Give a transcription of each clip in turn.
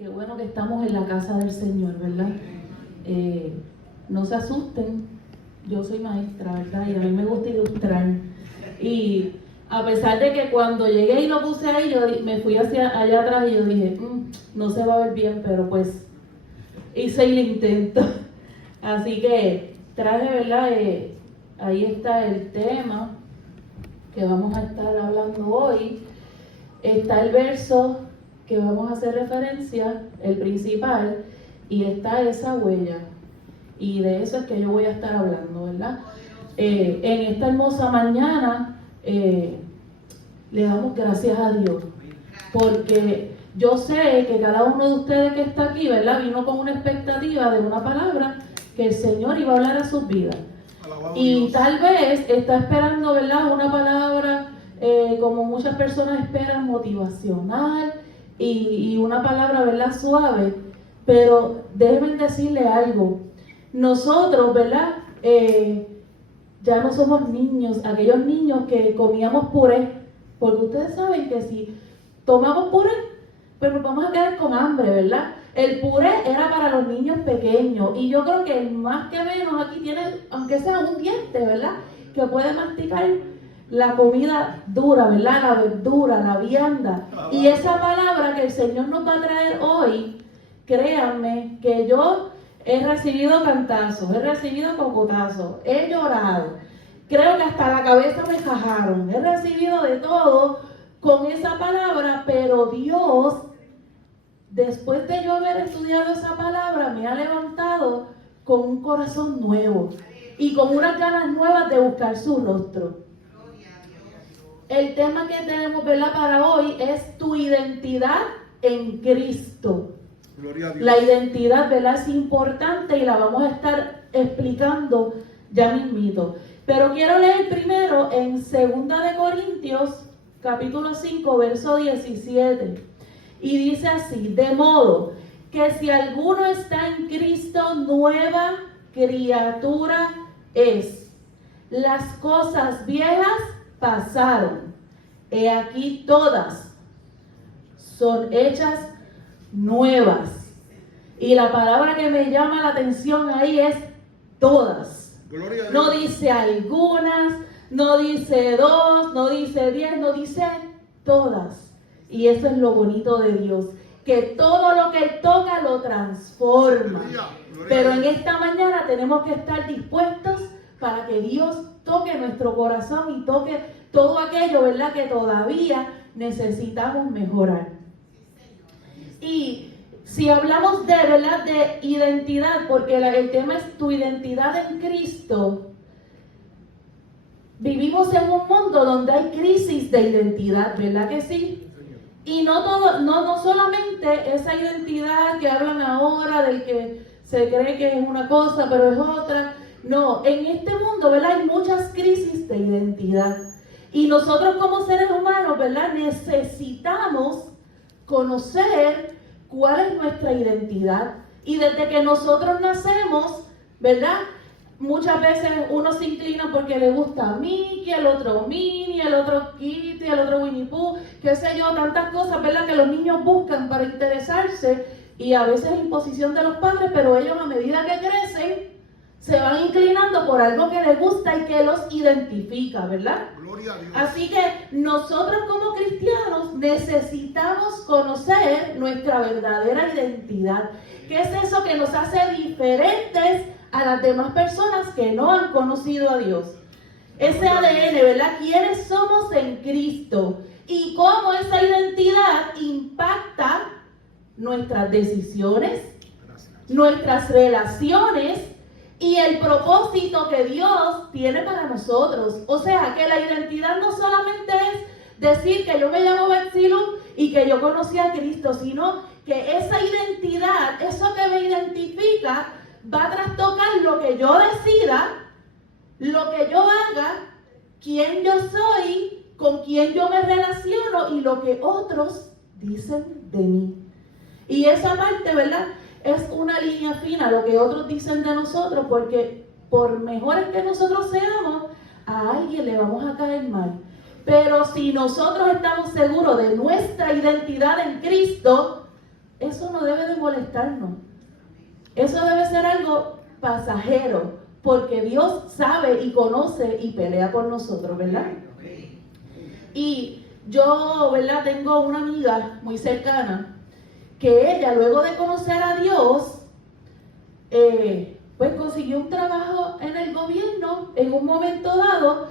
Qué bueno que estamos en la casa del Señor, ¿verdad? No se asusten, yo soy maestra, ¿verdad? Y a mí me gusta ilustrar. Y a pesar de que cuando llegué y lo puse ahí, yo me fui hacia allá atrás y yo dije, no se va a ver bien, pero pues hice el intento. Así que traje, ¿verdad? Ahí está el tema que vamos a estar hablando hoy. Está el verso que vamos a hacer referencia, el principal, y está esa huella. Y de eso es que yo voy a estar hablando, ¿verdad? En esta hermosa mañana le damos gracias a Dios, porque yo sé que cada uno de ustedes que está aquí, ¿verdad? Vino con una expectativa de una palabra que el Señor iba a hablar a sus vidas. Y tal vez está esperando, ¿verdad? Una palabra, como muchas personas esperan, motivacional y una palabra, ¿verdad? Suave. Pero déjenme decirle algo. Nosotros, ¿verdad? Ya no somos niños, aquellos niños que comíamos puré, porque ustedes saben que si tomamos puré, pues nos vamos a quedar con hambre, ¿verdad? El puré era para los niños pequeños y yo creo que el más que menos aquí tiene, aunque sea un diente, ¿verdad? Que puede masticar la comida dura, ¿verdad? La verdura, la vianda. Y esa palabra que el Señor nos va a traer hoy, créanme que yo he recibido cantazos, he recibido cocotazos, he llorado. Creo que hasta la cabeza me fajaron. He recibido de todo con esa palabra, pero Dios, después de yo haber estudiado esa palabra, me ha levantado con un corazón nuevo y con unas ganas nuevas de buscar su rostro. El tema que tenemos, ¿verdad?, para hoy es tu identidad en Cristo. Gloria a Dios. La identidad, ¿verdad?, es importante y la vamos a estar explicando ya mismito. Pero quiero leer primero en 2 de Corintios, capítulo 5, verso 17. Y dice así: de modo que si alguno está en Cristo, nueva criatura es. Las cosas viejas pasaron, he aquí todas son hechas nuevas. Y la palabra que me llama la atención ahí es todas. No dice algunas, no dice 2, no dice 10, no dice todas. Y eso es lo bonito de Dios, que todo lo que Él toca lo transforma. Pero en esta mañana tenemos que estar dispuestos para que Dios toque nuestro corazón y toque todo aquello, ¿verdad?, que todavía necesitamos mejorar. Y si hablamos de, ¿verdad?, de identidad, porque el tema es tu identidad en Cristo, vivimos en un mundo donde hay crisis de identidad, ¿verdad que sí? Y no solamente esa identidad que hablan ahora, del que se cree que es una cosa, pero es otra. No, en este mundo, ¿verdad?, hay muchas crisis de identidad. Y nosotros como seres humanos, ¿verdad?, necesitamos conocer cuál es nuestra identidad. Y desde que nosotros nacemos, ¿verdad?, muchas veces uno se inclina porque le gusta a Mickey, el otro Minnie, el otro Kitty, el otro Winnie Pooh, qué sé yo, tantas cosas, ¿verdad?, que los niños buscan para interesarse, y a veces es imposición de los padres, pero ellos a medida que crecen se van inclinando por algo que les gusta y que los identifica, ¿verdad? Gloria a Dios. Así que nosotros como cristianos necesitamos conocer nuestra verdadera identidad. ¿Qué es eso que nos hace diferentes a las demás personas que no han conocido a Dios? Ese ADN, ¿verdad? ¿Quiénes somos en Cristo? Y cómo esa identidad impacta nuestras decisiones, nuestras relaciones y el propósito que Dios tiene para nosotros. O sea, que la identidad no solamente es decir que yo me llamo Bexilum y que yo conocí a Cristo, sino que esa identidad, eso que me identifica, va a trastocar lo que yo decida, lo que yo haga, quién yo soy, con quién yo me relaciono y lo que otros dicen de mí. Y esa parte, ¿verdad?, es una línea fina, lo que otros dicen de nosotros, porque por mejores que nosotros seamos, a alguien le vamos a caer mal. Pero si nosotros estamos seguros de nuestra identidad en Cristo, eso no debe de molestarnos. Eso debe ser algo pasajero, porque Dios sabe y conoce y pelea por nosotros, ¿verdad? Y yo, ¿verdad? Tengo una amiga muy cercana que ella, luego de conocer a Dios, pues consiguió un trabajo en el gobierno en un momento dado.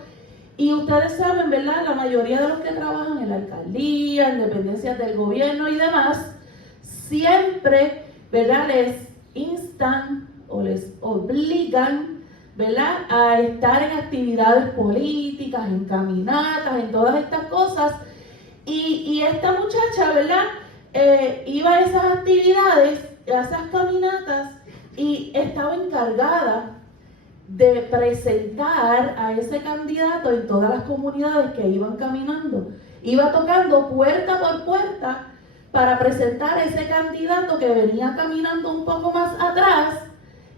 Y ustedes saben, ¿verdad? La mayoría de los que trabajan en la alcaldía, en dependencias del gobierno y demás, siempre, ¿verdad? Les instan o les obligan, ¿verdad? A estar en actividades políticas, en caminatas, en todas estas cosas. Y esta muchacha, ¿verdad? Iba a esas actividades, a esas caminatas, y estaba encargada de presentar a ese candidato en todas las comunidades que iban caminando. Iba tocando puerta por puerta para presentar a ese candidato que venía caminando un poco más atrás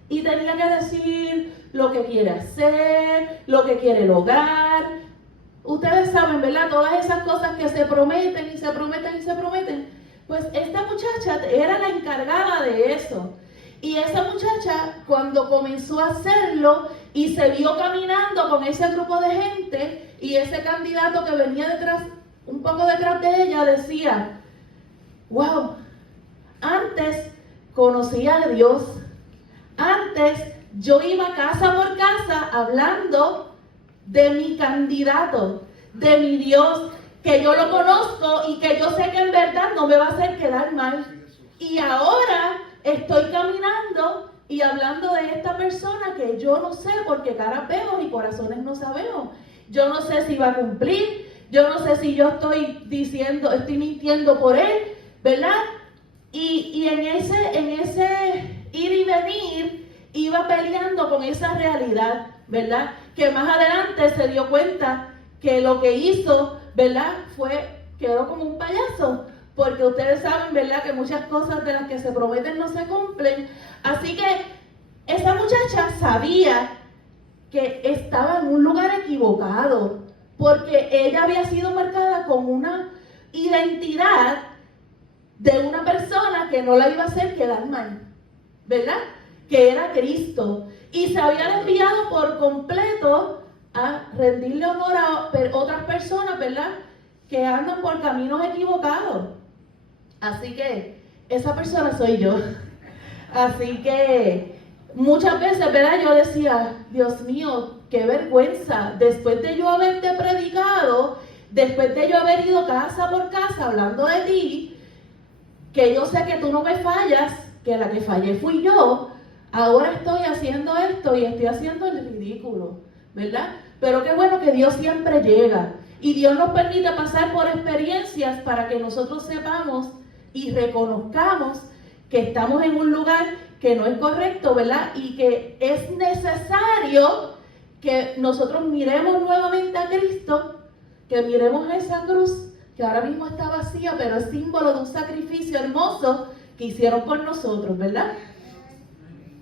y tenía que decir lo que quiere hacer, lo que quiere lograr. Ustedes saben, ¿verdad? Todas esas cosas que se prometen y se prometen y se prometen. Pues esta muchacha era la encargada de eso. Y esa muchacha, cuando comenzó a hacerlo y se vio caminando con ese grupo de gente y ese candidato que venía detrás, un poco detrás de ella, decía: wow, antes conocía a Dios, antes yo iba casa por casa hablando de mi candidato, de mi Dios, que yo lo conozco y que yo sé que en verdad no me va a hacer quedar mal. Y ahora estoy caminando y hablando de esta persona que yo no sé, porque caras veo y corazones no sabemos. Yo no sé si va a cumplir, yo no sé si yo estoy mintiendo por él, ¿verdad? Y en ese ir y venir iba peleando con esa realidad, ¿verdad? Que más adelante se dio cuenta que lo que hizo, ¿verdad? Quedó como un payaso. Porque ustedes saben, ¿verdad?, que muchas cosas de las que se prometen no se cumplen. Así que esa muchacha sabía que estaba en un lugar equivocado, porque ella había sido marcada con una identidad de una persona que no la iba a hacer quedar mal, ¿verdad? Que era Cristo. Y se había desviado por completo a rendirle honor a otras personas, ¿verdad?, que andan por caminos equivocados. Así que esa persona soy yo. Así que muchas veces, ¿verdad?, yo decía: Dios mío, qué vergüenza, después de yo haberte predicado, después de yo haber ido casa por casa hablando de ti, que yo sé que tú no me fallas, que la que fallé fui yo, ahora estoy haciendo esto y estoy haciendo el ridículo, ¿verdad? Pero qué bueno que Dios siempre llega y Dios nos permite pasar por experiencias para que nosotros sepamos y reconozcamos que estamos en un lugar que no es correcto, ¿verdad? Y que es necesario que nosotros miremos nuevamente a Cristo, que miremos esa cruz que ahora mismo está vacía, pero es símbolo de un sacrificio hermoso que hicieron por nosotros, ¿verdad?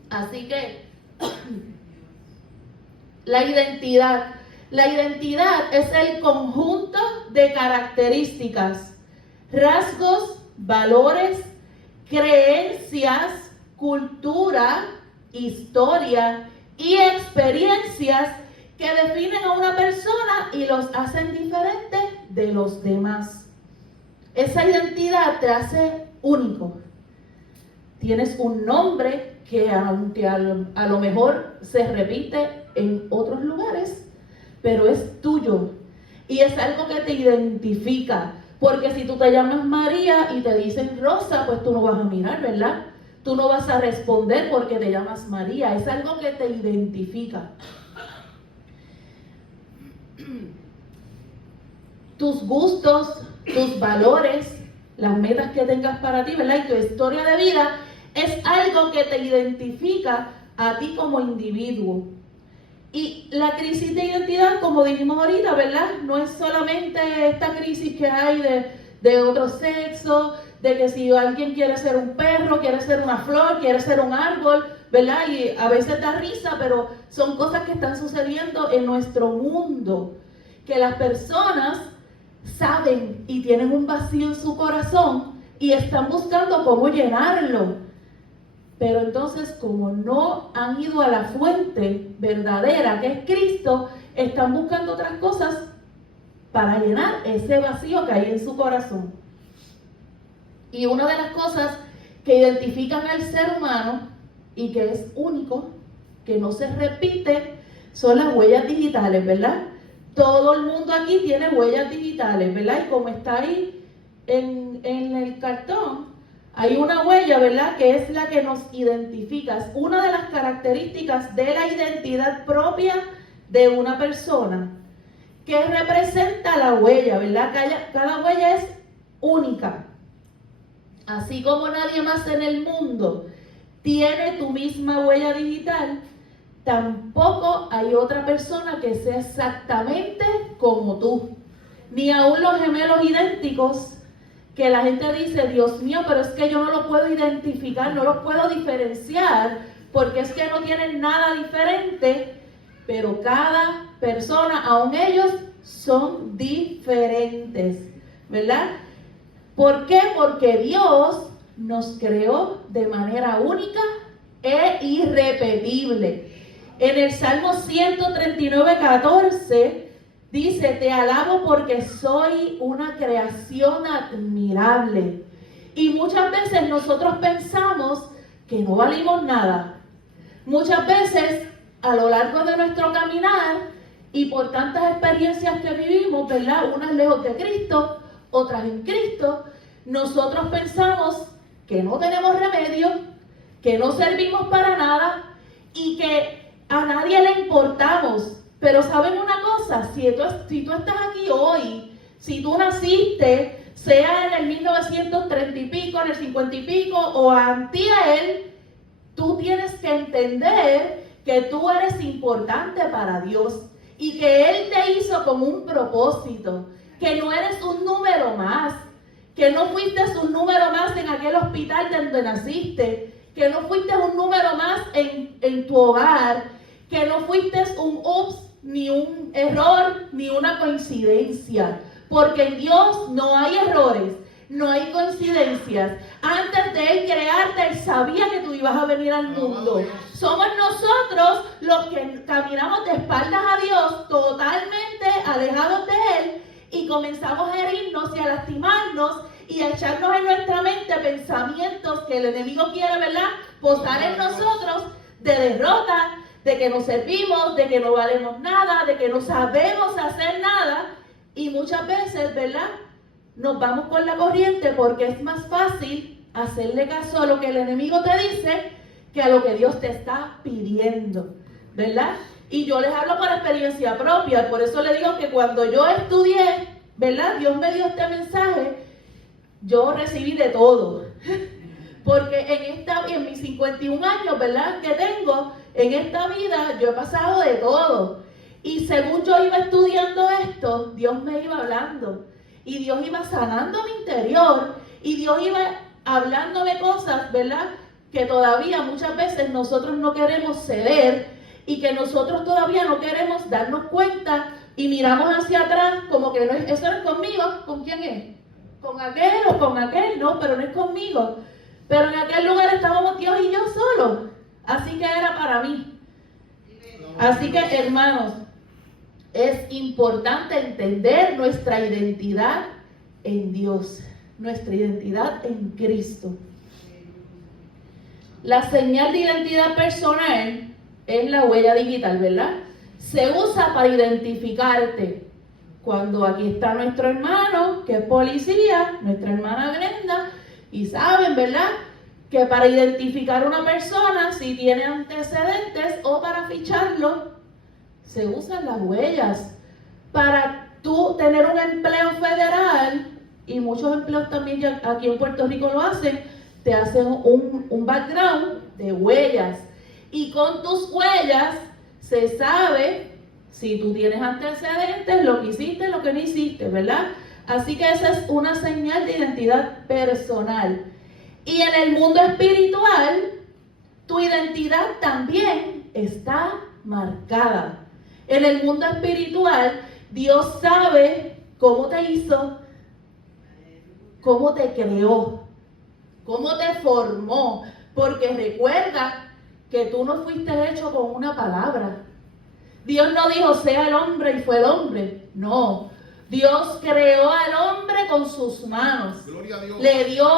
Así que la identidad es el conjunto de características, rasgos, valores, creencias, cultura, historia y experiencias que definen a una persona y los hacen diferentes de los demás. Esa identidad te hace único. Tienes un nombre que aunque a lo mejor se repite en otros lugares, pero es tuyo y es algo que te identifica. Porque si tú te llamas María y te dicen Rosa, pues tú no vas a mirar, ¿verdad? Tú no vas a responder porque te llamas María. Es algo que te identifica. Tus gustos, tus valores, las metas que tengas para ti, ¿verdad? Y tu historia de vida es algo que te identifica a ti como individuo. Y la crisis de identidad, como dijimos ahorita, ¿verdad? No es solamente esta crisis que hay de otro sexo, de que si alguien quiere ser un perro, quiere ser una flor, quiere ser un árbol, ¿verdad? Y a veces da risa, pero son cosas que están sucediendo en nuestro mundo, que las personas saben y tienen un vacío en su corazón y están buscando cómo llenarlo. Pero entonces, como no han ido a la fuente verdadera, que es Cristo, están buscando otras cosas para llenar ese vacío que hay en su corazón. Y una de las cosas que identifican al ser humano y que es único, que no se repite, son las huellas digitales, ¿verdad? Todo el mundo aquí tiene huellas digitales, ¿verdad? Y como está ahí en el cartón, hay una huella, ¿verdad? Que es la que nos identifica. Es una de las características de la identidad propia de una persona. ¿Qué representa la huella, verdad? Cada huella es única. Así como nadie más en el mundo tiene tu misma huella digital, tampoco hay otra persona que sea exactamente como tú. Ni aún los gemelos idénticos, que la gente dice, Dios mío, pero es que yo no lo puedo identificar, no los puedo diferenciar, porque es que no tienen nada diferente. Pero cada persona, aun ellos, son diferentes, ¿verdad? ¿Por qué? Porque Dios nos creó de manera única e irrepetible. En el Salmo 139:14 dice, te alabo porque soy una creación admirable. Y muchas veces nosotros pensamos que no valimos nada. Muchas veces a lo largo de nuestro caminar y por tantas experiencias que vivimos, ¿verdad? Unas lejos de Cristo, otras en Cristo, nosotros pensamos que no tenemos remedio, que no servimos para nada y que a nadie le importamos. Pero ¿saben una cosa? Si tú estás aquí hoy, si tú naciste, sea en el 1930 y pico, en el 50 y pico o antier, tú tienes que entender que tú eres importante para Dios y que Él te hizo con un propósito, que no eres un número más, que no fuiste un número más en aquel hospital donde naciste, que no fuiste un número más en tu hogar, que no fuiste un ups, ni un error, ni una coincidencia, porque en Dios no hay errores, no hay coincidencias. Antes de Él crearte, Él sabía que tú ibas a venir al mundo. Somos nosotros los que caminamos de espaldas a Dios, totalmente alejados de Él, y comenzamos a herirnos y a lastimarnos y a echarnos en nuestra mente pensamientos que el enemigo quiere, ¿verdad?, posar en nosotros de derrota, de que no servimos, de que no valemos nada, de que no sabemos hacer nada. Y muchas veces, ¿verdad?, nos vamos con la corriente porque es más fácil hacerle caso a lo que el enemigo te dice que a lo que Dios te está pidiendo, ¿verdad? Y yo les hablo por experiencia propia, por eso le digo que cuando yo estudié, ¿verdad?, Dios me dio este mensaje, yo recibí de todo. Porque en mis 51 años, ¿verdad?, que tengo, en esta vida yo he pasado de todo. Y según yo iba estudiando esto, Dios me iba hablando. Y Dios iba sanando mi interior. Y Dios iba hablándome cosas, ¿verdad?, que todavía muchas veces nosotros no queremos ceder. Y que nosotros todavía no queremos darnos cuenta. Y miramos hacia atrás como que no es, eso no es conmigo. ¿Con quién es? ¿Con aquel o con aquel? No, pero no es conmigo. Pero en aquel lugar estábamos Dios y yo solos. Así que era para mí. Así que, hermanos, es importante entender nuestra identidad en Dios, nuestra identidad en Cristo. La señal de identidad personal es la huella digital, ¿verdad? Se usa para identificarte. Cuando aquí está nuestro hermano, que es policía, nuestra hermana Brenda, y saben, ¿verdad?, que para identificar a una persona si tiene antecedentes o para ficharlo, se usan las huellas. Para tú tener un empleo federal, y muchos empleos también ya aquí en Puerto Rico lo hacen, te hacen un background de huellas. Y con tus huellas se sabe si tú tienes antecedentes, lo que hiciste, lo que no hiciste, ¿verdad? Así que esa es una señal de identidad personal. Y en el mundo espiritual, tu identidad también está marcada. En el mundo espiritual, Dios sabe cómo te hizo, cómo te creó. cómo te formó, porque recuerda que tú no fuiste hecho con una palabra. Dios no dijo, sea el hombre y fue el hombre. No, Dios creó al hombre con sus manos. Gloria a Dios. Le dio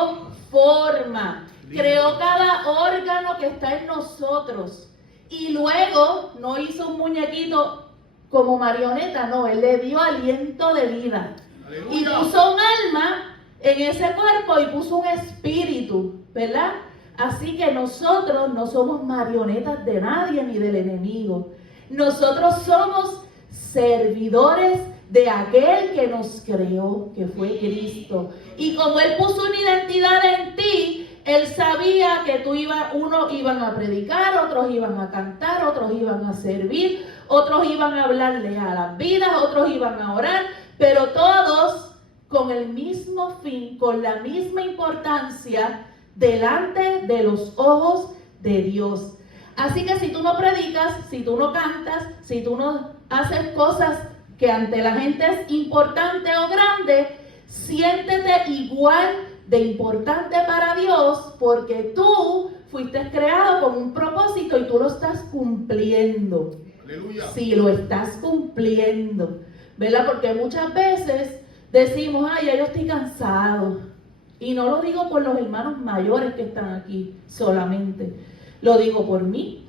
forma. Creó cada órgano que está en nosotros. Y luego no hizo un muñequito como marioneta, no, Él le dio aliento de vida. Aleluya. Y puso un alma en ese cuerpo y puso un espíritu, ¿verdad? Así que nosotros no somos marionetas de nadie ni del enemigo. Nosotros somos servidores de aquel que nos creó, que fue Cristo. Y como Él puso una identidad en ti, Él sabía que unos iban a predicar, otros iban a cantar, otros iban a servir, otros iban a hablarle a las vidas, otros iban a orar, pero todos con el mismo fin, con la misma importancia, delante de los ojos de Dios. Así que si tú no predicas, si tú no cantas, si tú no haces cosas que ante la gente es importante o grande, siéntete igual de importante para Dios, porque tú fuiste creado con un propósito y tú lo estás cumpliendo. Aleluya. Sí, lo estás cumpliendo, ¿verdad? Porque muchas veces decimos, ay, ya yo estoy cansado. Y no lo digo por los hermanos mayores que están aquí solamente. Lo digo por mí,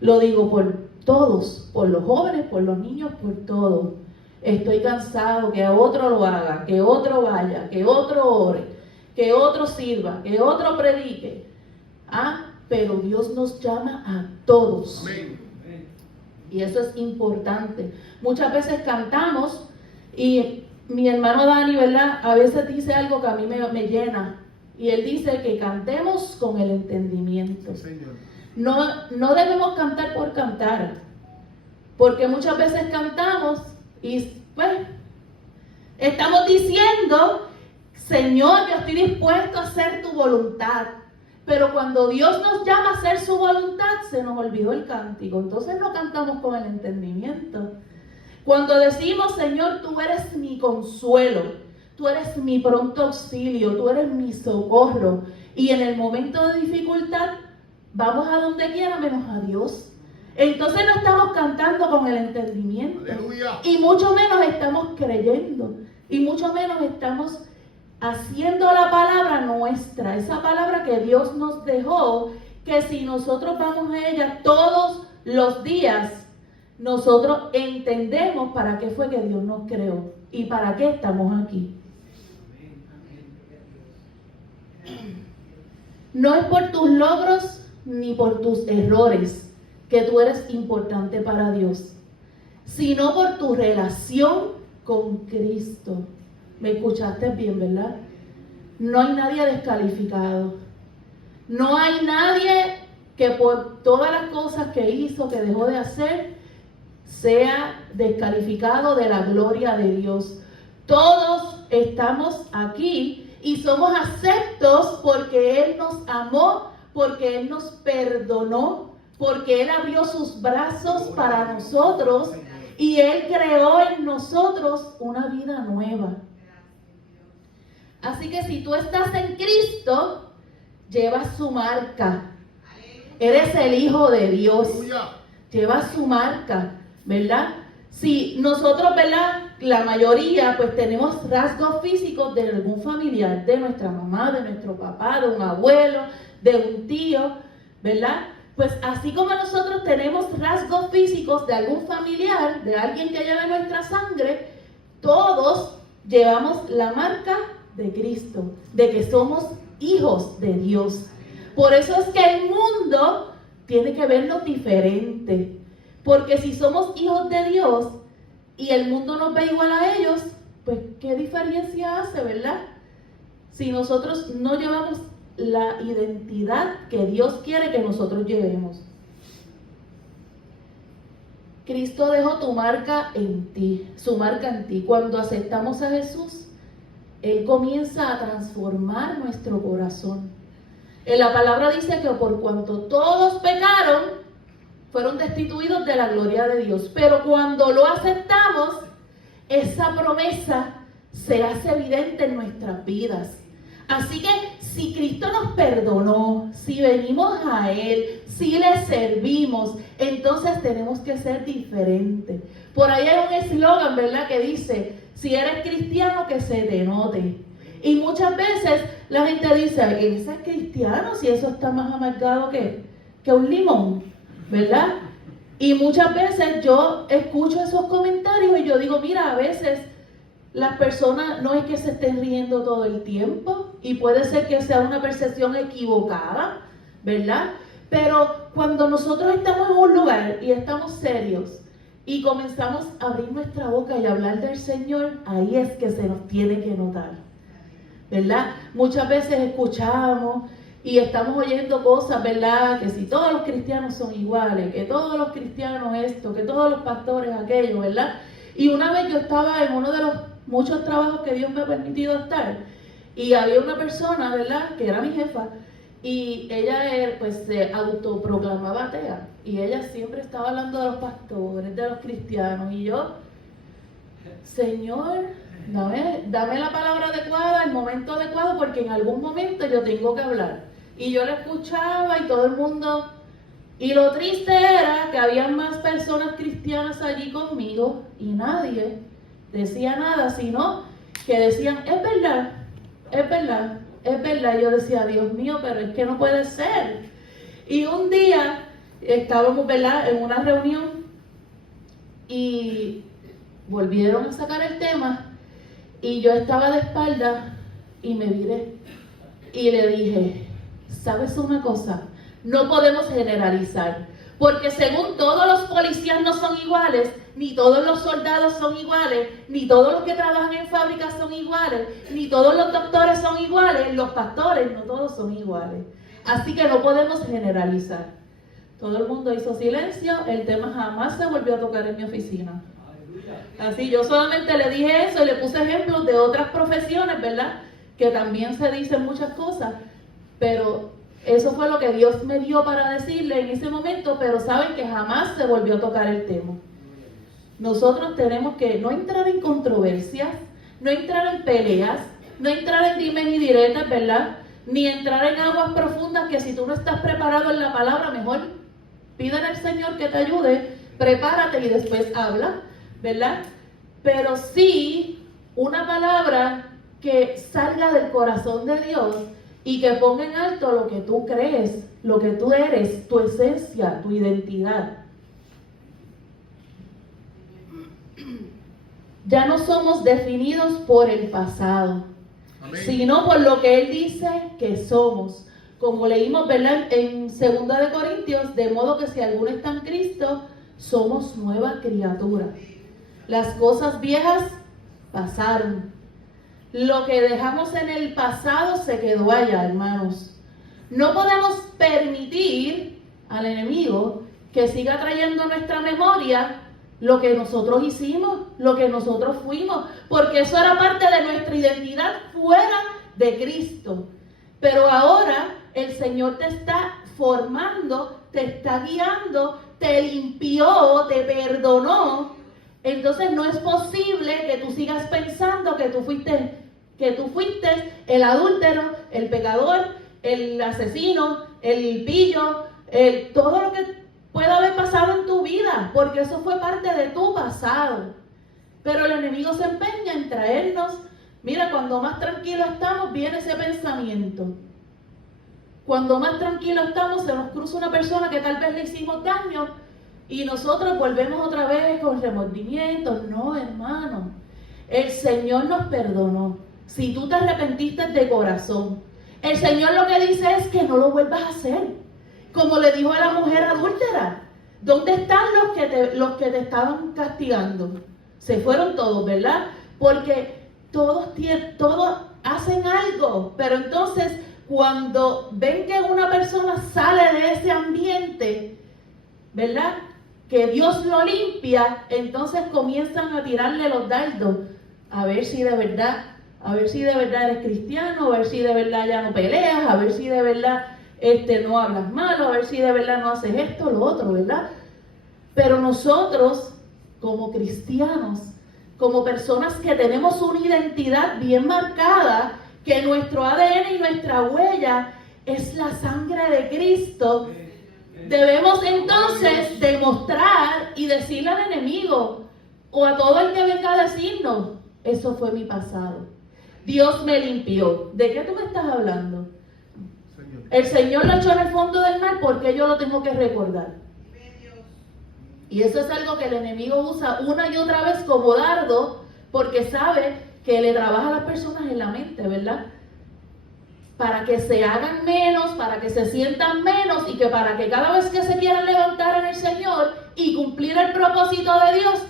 lo digo por todos, por los jóvenes, por los niños, por todos. Estoy cansado, que otro lo haga, que otro vaya, que otro ore, que otro sirva, que otro predique. Pero Dios nos llama a todos. Amén. Y eso es importante. Muchas veces cantamos y mi hermano Dani, ¿verdad? A veces dice algo que a mí me llena. Y él dice que cantemos con el entendimiento. Señor. No debemos cantar por cantar. Porque muchas veces cantamos y pues estamos diciendo, Señor, yo estoy dispuesto a hacer tu voluntad. Pero cuando Dios nos llama a hacer su voluntad, se nos olvidó el cántico. Entonces no cantamos con el entendimiento. Cuando decimos, Señor, tú eres mi consuelo, tú eres mi pronto auxilio, tú eres mi socorro. Y en el momento de dificultad, vamos a donde quiera menos a Dios. Entonces no estamos cantando con el entendimiento. Aleluya. Y mucho menos estamos creyendo. Y mucho menos estamos haciendo la palabra nuestra. Esa palabra que Dios nos dejó, que si nosotros vamos a ella todos los días, nosotros entendemos para qué fue que Dios nos creó y para qué estamos aquí. No es por tus logros ni por tus errores que tú eres importante para Dios, sino por tu relación con Cristo. ¿Me escuchaste bien, verdad? No hay nadie descalificado. No hay nadie que por todas las cosas que hizo, que dejó de hacer, sea descalificado de la gloria de Dios. Todos estamos aquí y somos aceptos porque Él nos amó, porque Él nos perdonó, porque Él abrió sus brazos para nosotros y Él creó en nosotros una vida nueva. Así que si tú estás en Cristo, llevas su marca. Eres el Hijo de Dios. Llevas su marca, ¿verdad? Si nosotros, ¿verdad? La mayoría, pues tenemos rasgos físicos de algún familiar, de nuestra mamá, de nuestro papá, de un abuelo, de un tío, ¿verdad? Pues así como nosotros tenemos rasgos físicos de algún familiar, de alguien que lleva nuestra sangre, todos llevamos la marca de Cristo, de que somos hijos de Dios. Por eso es que el mundo tiene que vernos diferente, porque si somos hijos de Dios y el mundo nos ve igual a ellos, pues ¿qué diferencia hace, verdad? Si nosotros no llevamos la identidad que Dios quiere que nosotros llevemos. Cristo dejó tu marca en ti, su marca en ti. Cuando aceptamos a Jesús, Él comienza a transformar nuestro corazón. En la palabra dice que por cuanto todos pecaron, fueron destituidos de la gloria de Dios. Pero cuando lo aceptamos, esa promesa se hace evidente en nuestras vidas. Así que si Cristo nos perdonó, si venimos a Él, si le servimos, entonces tenemos que ser diferentes. Por ahí hay un eslogan, ¿verdad?, que dice, si eres cristiano, que se te note. Y muchas veces la gente dice, ese es cristiano, si eso está más amargado que un limón, ¿verdad? Y muchas veces yo escucho esos comentarios y yo digo, mira, a veces las personas no es que se estén riendo todo el tiempo y puede ser que sea una percepción equivocada, ¿verdad? Pero cuando nosotros estamos en un lugar y estamos serios y comenzamos a abrir nuestra boca y hablar del Señor, ahí es que se nos tiene que notar, ¿verdad? Muchas veces escuchamos y estamos oyendo cosas, ¿verdad? Que si todos los cristianos son iguales, que todos los cristianos esto, que todos los pastores aquello, ¿verdad? Y una vez yo estaba en uno de los muchos trabajos que Dios me ha permitido estar y había una persona, ¿verdad?, que era mi jefa y ella pues se autoproclamaba atea y ella siempre estaba hablando de los pastores, de los cristianos y yo, Señor, dame la palabra adecuada, el momento adecuado, porque en algún momento yo tengo que hablar. Y yo la escuchaba y todo el mundo, y lo triste era que había más personas cristianas allí conmigo y nadie decía nada, sino que decían, es verdad, es verdad, es verdad. Y yo decía, Dios mío, pero es que no puede ser. Y un día estábamos, ¿verdad?, en una reunión y volvieron a sacar el tema y yo estaba de espalda y me viré y le dije, ¿sabes una cosa? No podemos generalizar, porque según todos los policías no son iguales, ni todos los soldados son iguales, ni todos los que trabajan en fábricas son iguales, ni todos los doctores son iguales, los pastores no todos son iguales. Así que no podemos generalizar. Todo el mundo hizo silencio, el tema jamás se volvió a tocar en mi oficina. Así, yo solamente le dije eso y le puse ejemplos de otras profesiones, ¿verdad?, que también se dicen muchas cosas, pero eso fue lo que Dios me dio para decirle en ese momento, pero saben que jamás se volvió a tocar el tema. Nosotros tenemos que no entrar en controversias, no entrar en peleas, no entrar en dimes y diretes, ¿verdad?, ni entrar en aguas profundas que si tú no estás preparado en la palabra, mejor pídele al Señor que te ayude, prepárate y después habla, ¿verdad? Pero sí una palabra que salga del corazón de Dios y que ponga en alto lo que tú crees, lo que tú eres, tu esencia, tu identidad. Ya no somos definidos por el pasado, amén, sino por lo que Él dice que somos. Como leímos, ¿verdad?, en 2 de Corintios, de modo que si alguno está en Cristo, somos nueva criatura. Las cosas viejas pasaron. Lo que dejamos en el pasado se quedó allá, hermanos. No podemos permitir al enemigo que siga trayendo a nuestra memoria lo que nosotros hicimos, lo que nosotros fuimos, porque eso era parte de nuestra identidad fuera de Cristo. Pero ahora el Señor te está formando, te está guiando, te limpió, te perdonó. Entonces no es posible que tú sigas pensando que tú fuiste el adúltero, el pecador, el asesino, el pillo, todo lo que pueda haber pasado en tu vida, porque eso fue parte de tu pasado. Pero el enemigo se empeña en traernos, mira, cuando más tranquilos estamos, viene ese pensamiento. Cuando más tranquilos estamos, se nos cruza una persona que tal vez le hicimos daño y nosotros volvemos otra vez con remordimiento. No, hermano, el Señor nos perdonó. Si tú te arrepentiste de corazón, el Señor lo que dice es que no lo vuelvas a hacer. Como le dijo a la mujer adúltera, ¿dónde están los que te estaban castigando? Se fueron todos, ¿verdad? Porque todos hacen algo, pero entonces cuando ven que una persona sale de ese ambiente, ¿verdad?, que Dios lo limpia, entonces comienzan a tirarle los dardos, a ver si de verdad eres cristiano, a ver si de verdad ya no peleas, a ver si de verdad no hablas malo, a ver si de verdad no haces esto, lo otro, ¿verdad? Pero nosotros, como cristianos, como personas que tenemos una identidad bien marcada, que nuestro ADN y nuestra huella es la sangre de Cristo, debemos entonces demostrar y decirle al enemigo o a todo el que venga a decirnos, eso fue mi pasado. Dios me limpió. ¿De qué tú me estás hablando? El Señor lo echó en el fondo del mar, ¿por qué yo lo tengo que recordar? Y eso es algo que el enemigo usa una y otra vez como dardo, porque sabe que le trabaja a las personas en la mente, ¿verdad? Para que se hagan menos, para que se sientan menos y que para que cada vez que se quieran levantar en el Señor y cumplir el propósito de Dios,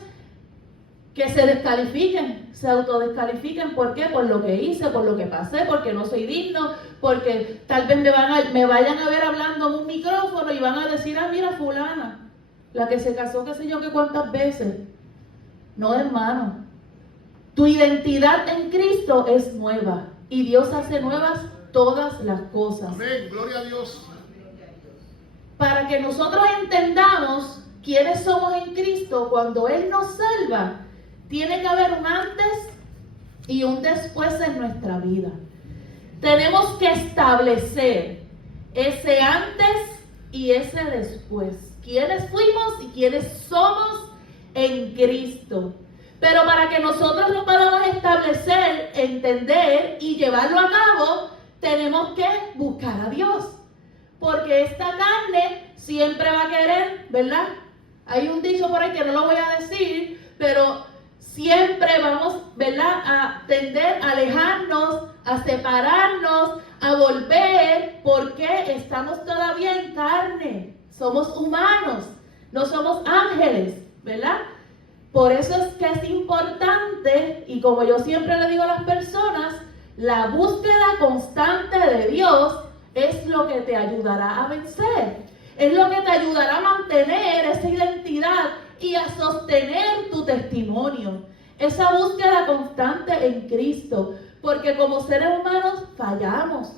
que se descalifiquen, se autodescalifiquen. ¿Por qué? Por lo que hice, por lo que pasé, porque no soy digno, porque tal vez me vayan a ver hablando en un micrófono y van a decir, ah, mira fulana, la que se casó qué sé yo qué cuántas veces. No, hermano, tu identidad en Cristo es nueva y Dios hace nuevas todas las cosas. Amén, gloria a Dios. Para que nosotros entendamos quiénes somos en Cristo, cuando Él nos salva, tiene que haber un antes y un después en nuestra vida. Tenemos que establecer ese antes y ese después. ¿Quiénes fuimos y quiénes somos en Cristo? Pero para que nosotros lo podamos establecer, entender y llevarlo a cabo, tenemos que buscar a Dios. Porque esta carne siempre va a querer, ¿verdad? Hay un dicho por ahí que no lo voy a decir, pero siempre vamos, ¿verdad?, a tender a alejarnos, a separarnos, a volver, porque estamos todavía en carne. Somos humanos, no somos ángeles, ¿verdad? Por eso es que es importante, y como yo siempre le digo a las personas, la búsqueda constante de Dios es lo que te ayudará a vencer. Es lo que te ayudará a mantener esa identidad y a sostener tu testimonio. Esa búsqueda constante en Cristo. Porque como seres humanos fallamos,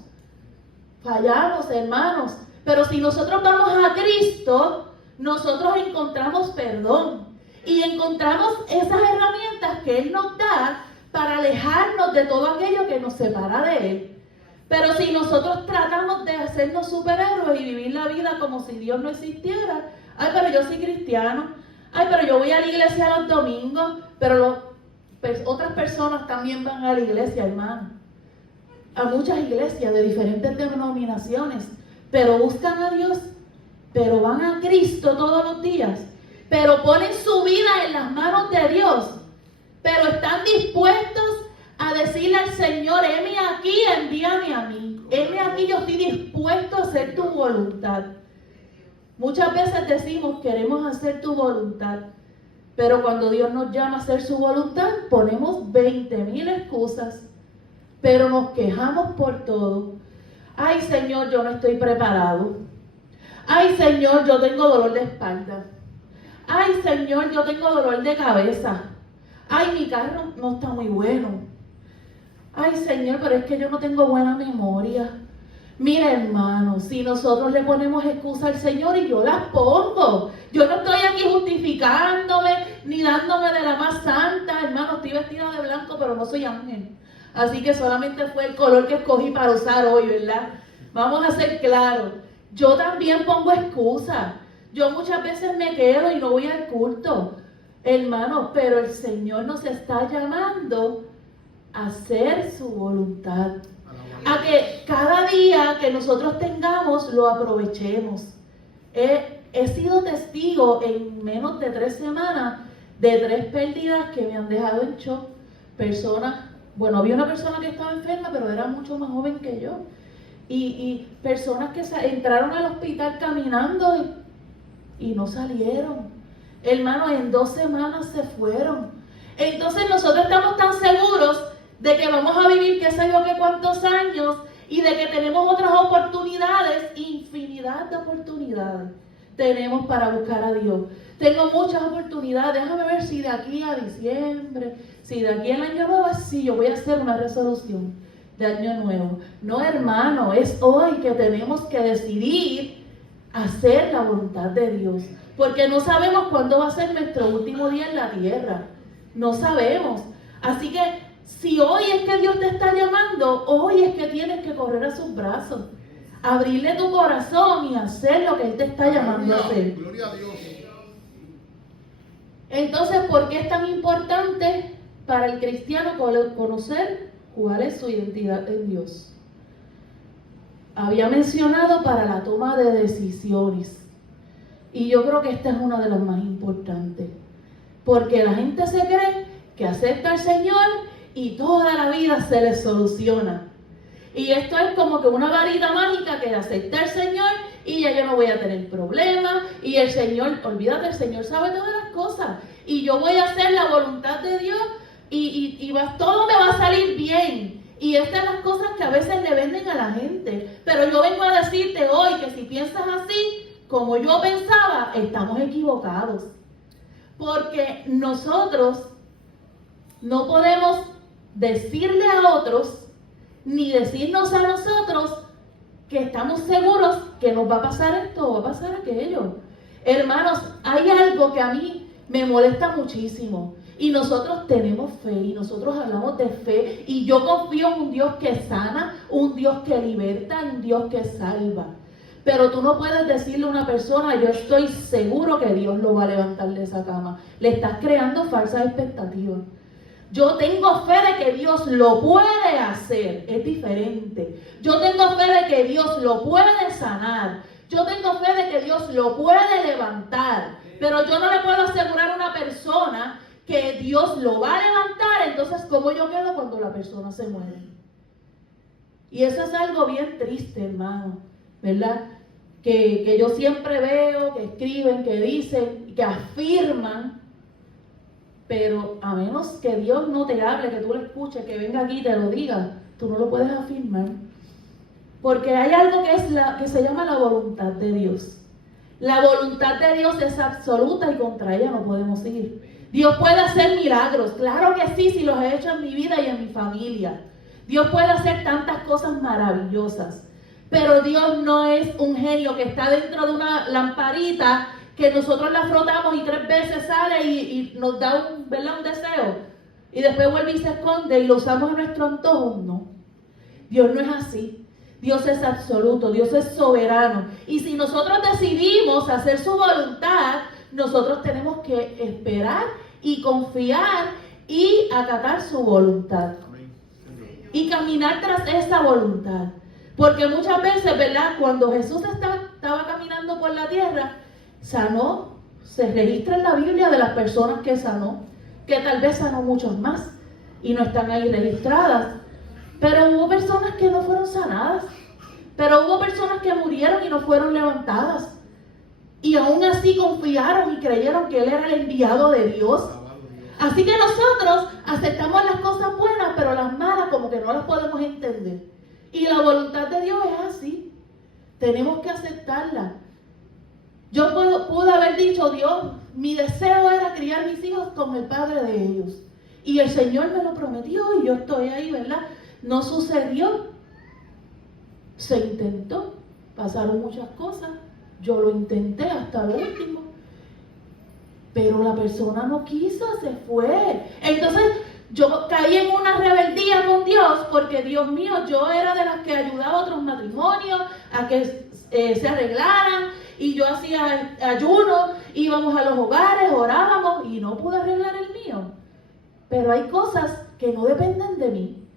hermanos. Pero si nosotros vamos a Cristo, nosotros encontramos perdón. Y encontramos esas herramientas que Él nos da para alejarnos de todo aquello que nos separa de Él. Pero si nosotros tratamos de hacernos superhéroes y vivir la vida como si Dios no existiera, ay, pero yo soy cristiano, ay, pero yo voy a la iglesia los domingos, pero otras personas también van a la iglesia, hermano. A muchas iglesias de diferentes denominaciones, pero buscan a Dios, pero van a Cristo todos los días, pero ponen su vida en las manos de Dios, pero están dispuestos a decirle al Señor, heme aquí, envíame a mí. Heme aquí, yo estoy dispuesto a hacer tu voluntad. Muchas veces decimos, queremos hacer tu voluntad. Pero cuando Dios nos llama a hacer su voluntad, ponemos 20,000 excusas. Pero nos quejamos por todo. Ay, Señor, yo no estoy preparado. Ay, Señor, yo tengo dolor de espalda. Ay, Señor, yo tengo dolor de cabeza. Ay, mi carro no está muy bueno. Ay, Señor, pero es que yo no tengo buena memoria. Mira, hermano, si nosotros le ponemos excusa al Señor, y yo las pongo. Yo no estoy aquí justificándome, ni dándome de la más santa. Hermano, estoy vestida de blanco, pero no soy ángel. Así que solamente fue el color que escogí para usar hoy, ¿verdad? Vamos a ser claros. Yo también pongo excusa. Yo muchas veces me quedo y no voy al culto. Hermano, pero el Señor nos está llamando a hacer su voluntad. A que cada día que nosotros tengamos lo aprovechemos. He sido testigo en menos de 3 semanas de 3 pérdidas que me han dejado en shock. Había una persona que estaba enferma, pero era mucho más joven que yo. Y personas que entraron al hospital caminando y no salieron. Hermanos, en 2 semanas se fueron. Entonces nosotros estamos tan seguros de que vamos a vivir qué sé yo qué cuántos años y de que tenemos otras oportunidades, infinidad de oportunidades tenemos para buscar a Dios. Tengo muchas oportunidades. Déjame ver si de aquí a diciembre, si de aquí al año nuevo, sí, yo voy a hacer una resolución de año nuevo. No, hermano, es hoy que tenemos que decidir hacer la voluntad de Dios, porque no sabemos cuándo va a ser nuestro último día en la tierra. No sabemos. Así que Si hoy es que Dios te está llamando, hoy es que tienes que correr a sus brazos, abrirle tu corazón y hacer lo que Él te está llamando a hacer. Gloria a Dios. Entonces, ¿por qué es tan importante para el cristiano conocer cuál es su identidad en Dios? Había mencionado para la toma de decisiones, y yo creo que esta es una de las más importantes, porque la gente se cree que acepta al Señor y toda la vida se le soluciona. Y esto es como que una varita mágica que acepta al Señor y ya yo no voy a tener problemas. Y el Señor, olvídate, el Señor sabe todas las cosas. Y yo voy a hacer la voluntad de Dios y todo me va a salir bien. Y estas son las cosas que a veces le venden a la gente. Pero yo vengo a decirte hoy que si piensas así, como yo pensaba, estamos equivocados. Porque nosotros no podemos decirle a otros ni decirnos a nosotros que estamos seguros que nos va a pasar esto o va a pasar aquello. Hermanos, hay algo que a mí me molesta muchísimo, y nosotros tenemos fe y nosotros hablamos de fe, y yo confío en un Dios que sana, un Dios que liberta, un Dios que salva. Pero tú no puedes decirle a una persona, yo estoy seguro que Dios lo va a levantar de esa cama. Le estás creando falsas expectativas. Yo tengo fe de que Dios lo puede hacer, es diferente. Yo tengo fe de que Dios lo puede sanar. Yo tengo fe de que Dios lo puede levantar. Pero yo no le puedo asegurar a una persona que Dios lo va a levantar. Entonces, ¿cómo yo quedo cuando la persona se muere? Y eso es algo bien triste, hermano, ¿verdad? Que yo siempre veo, que escriben, que dicen, que afirman. Pero a menos que Dios no te hable, que tú lo escuches, que venga aquí y te lo diga, tú no lo puedes afirmar. Porque hay algo que se llama la voluntad de Dios. La voluntad de Dios es absoluta y contra ella no podemos ir. Dios puede hacer milagros, claro que sí, si los he hecho en mi vida y en mi familia. Dios puede hacer tantas cosas maravillosas. Pero Dios no es un genio que está dentro de una lamparita que nosotros la frotamos y 3 veces sale y nos da un deseo. Y después vuelve y se esconde y lo usamos a nuestro antojo. No. Dios no es así. Dios es absoluto, Dios es soberano. Y si nosotros decidimos hacer su voluntad, nosotros tenemos que esperar y confiar y acatar su voluntad. Y caminar tras esa voluntad. Porque muchas veces, ¿verdad? Cuando Jesús estaba caminando por la tierra, sanó, se registra en la Biblia de las personas que sanó, que tal vez sanó muchos más y no están ahí registradas. Pero hubo personas que no fueron sanadas, pero hubo personas que murieron y no fueron levantadas. Y aún así confiaron y creyeron que Él era el enviado de Dios. Así que nosotros aceptamos las cosas buenas, pero las malas como que no las podemos entender. Y la voluntad de Dios es así. Tenemos que aceptarla. Yo pude haber dicho, Dios, mi deseo era criar mis hijos como el padre de ellos. Y el Señor me lo prometió y yo estoy ahí, ¿verdad? No sucedió. Se intentó. Pasaron muchas cosas. Yo lo intenté hasta lo último. Pero la persona no quiso, se fue. Entonces yo caí en una rebeldía con Dios porque, Dios mío, yo era de las que ayudaba a otros matrimonios a que se arreglaran. Y yo hacía ayuno, íbamos a los hogares, orábamos y no pude arreglar el mío. Pero hay cosas que no dependen de mí.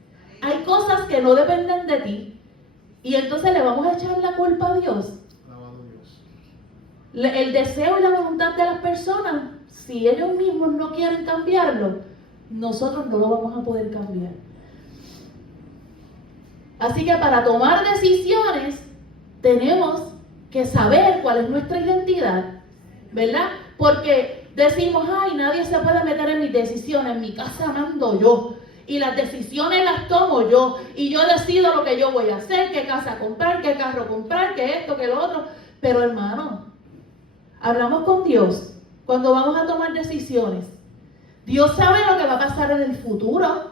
Hay cosas que no dependen de ti. Y entonces le vamos a echar la culpa a Dios. El deseo y la voluntad de las personas, si ellos mismos no quieren cambiarlo, nosotros no lo vamos a poder cambiar. Así que para tomar decisiones tenemos que saber cuál es nuestra identidad, ¿verdad? Porque decimos, ay, nadie se puede meter en mis decisiones, en mi casa mando yo, y las decisiones las tomo yo, y yo decido lo que yo voy a hacer, qué casa comprar, qué carro comprar, qué esto, qué lo otro. Pero hermano, hablamos con Dios cuando vamos a tomar decisiones. Dios sabe lo que va a pasar en el futuro,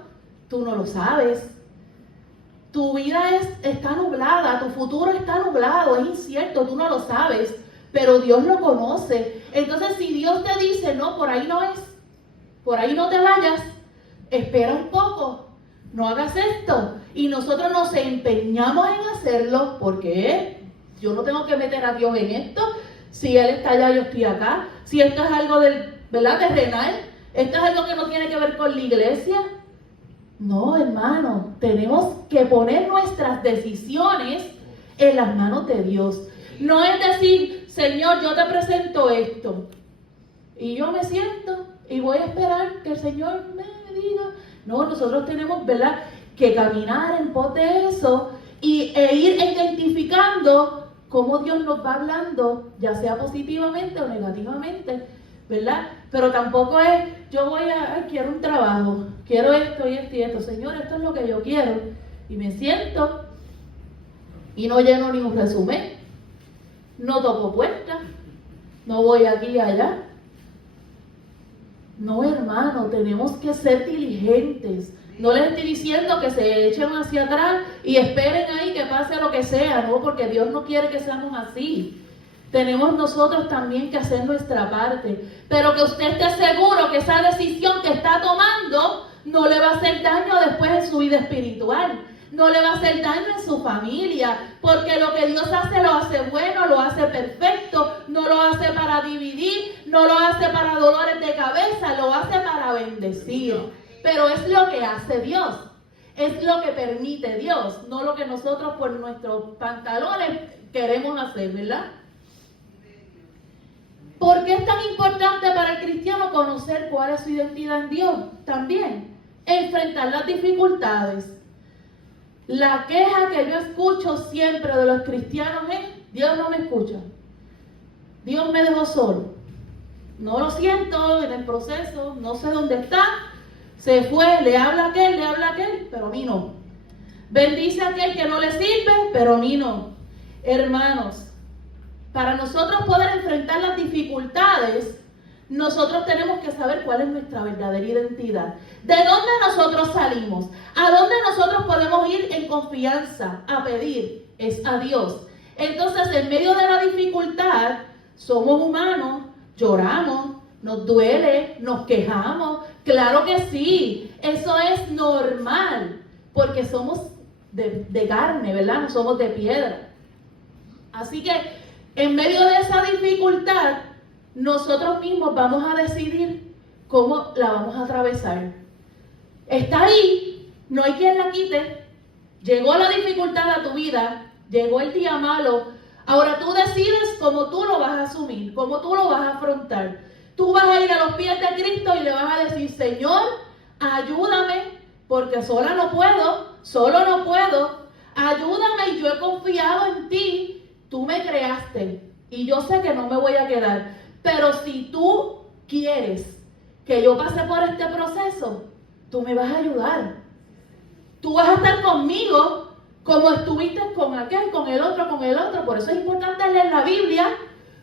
tú no lo sabes. Tu vida está nublada, tu futuro está nublado, es incierto, tú no lo sabes, pero Dios lo conoce. Entonces, si Dios te dice, no, por ahí no es, por ahí no te vayas, espera un poco, no hagas esto. Y nosotros nos empeñamos en hacerlo porque yo no tengo que meter a Dios en esto. Si Él está allá, yo estoy acá. Si esto es algo ¿verdad? Terrenal, esto es algo que no tiene que ver con la iglesia. No, hermano, tenemos que poner nuestras decisiones en las manos de Dios. No es decir, Señor, yo te presento esto. Y yo me siento y voy a esperar que el Señor me diga. No, nosotros tenemos, ¿verdad?, que caminar en pos de eso e ir identificando cómo Dios nos va hablando, ya sea positivamente o negativamente, ¿verdad? Pero tampoco es, yo quiero un trabajo, quiero esto y esto y esto. Señor, esto es lo que yo quiero. Y me siento y no lleno ni un resumen, no toco puertas, no voy aquí y allá. No, hermano, tenemos que ser diligentes. No les estoy diciendo que se echen hacia atrás y esperen ahí que pase lo que sea, no, porque Dios no quiere que seamos así. Tenemos nosotros también que hacer nuestra parte, pero que usted esté seguro que esa decisión que está tomando no le va a hacer daño después en su vida espiritual, no le va a hacer daño en su familia, porque lo que Dios hace lo hace bueno, lo hace perfecto, no lo hace para dividir, no lo hace para dolores de cabeza, lo hace para bendecir. Pero es lo que hace Dios, es lo que permite Dios, no lo que nosotros por nuestros pantalones queremos hacer, ¿verdad? ¿Por qué es tan importante para el cristiano conocer cuál es su identidad en Dios? También, enfrentar las dificultades. La queja que yo escucho siempre de los cristianos es: Dios no me escucha, Dios me dejó solo, no lo siento en el proceso, no sé dónde está, se fue, le habla a aquel, pero a mí no. Bendice a aquel que no le sirve, pero a mí no. Hermanos, para nosotros poder enfrentar las dificultades, nosotros tenemos que saber cuál es nuestra verdadera identidad. ¿De dónde nosotros salimos? ¿A dónde nosotros podemos ir en confianza a pedir? Es a Dios. Entonces, en medio de la dificultad, somos humanos, lloramos, nos duele, nos quejamos. Claro que sí, eso es normal, porque somos de carne, ¿verdad? No somos de piedra. Así que, en medio de esa dificultad, nosotros mismos vamos a decidir cómo la vamos a atravesar. Está ahí, no hay quien la quite. Llegó la dificultad a tu vida, llegó el día malo. Ahora tú decides cómo tú lo vas a asumir, cómo tú lo vas a afrontar. Tú vas a ir a los pies de Cristo y le vas a decir: Señor, ayúdame, porque sola no puedo, solo no puedo. Ayúdame, y yo he confiado en ti. Tú me creaste y yo sé que no me voy a quedar. Pero si tú quieres que yo pase por este proceso, tú me vas a ayudar. Tú vas a estar conmigo como estuviste con aquel, con el otro, con el otro. Por eso es importante leer la Biblia,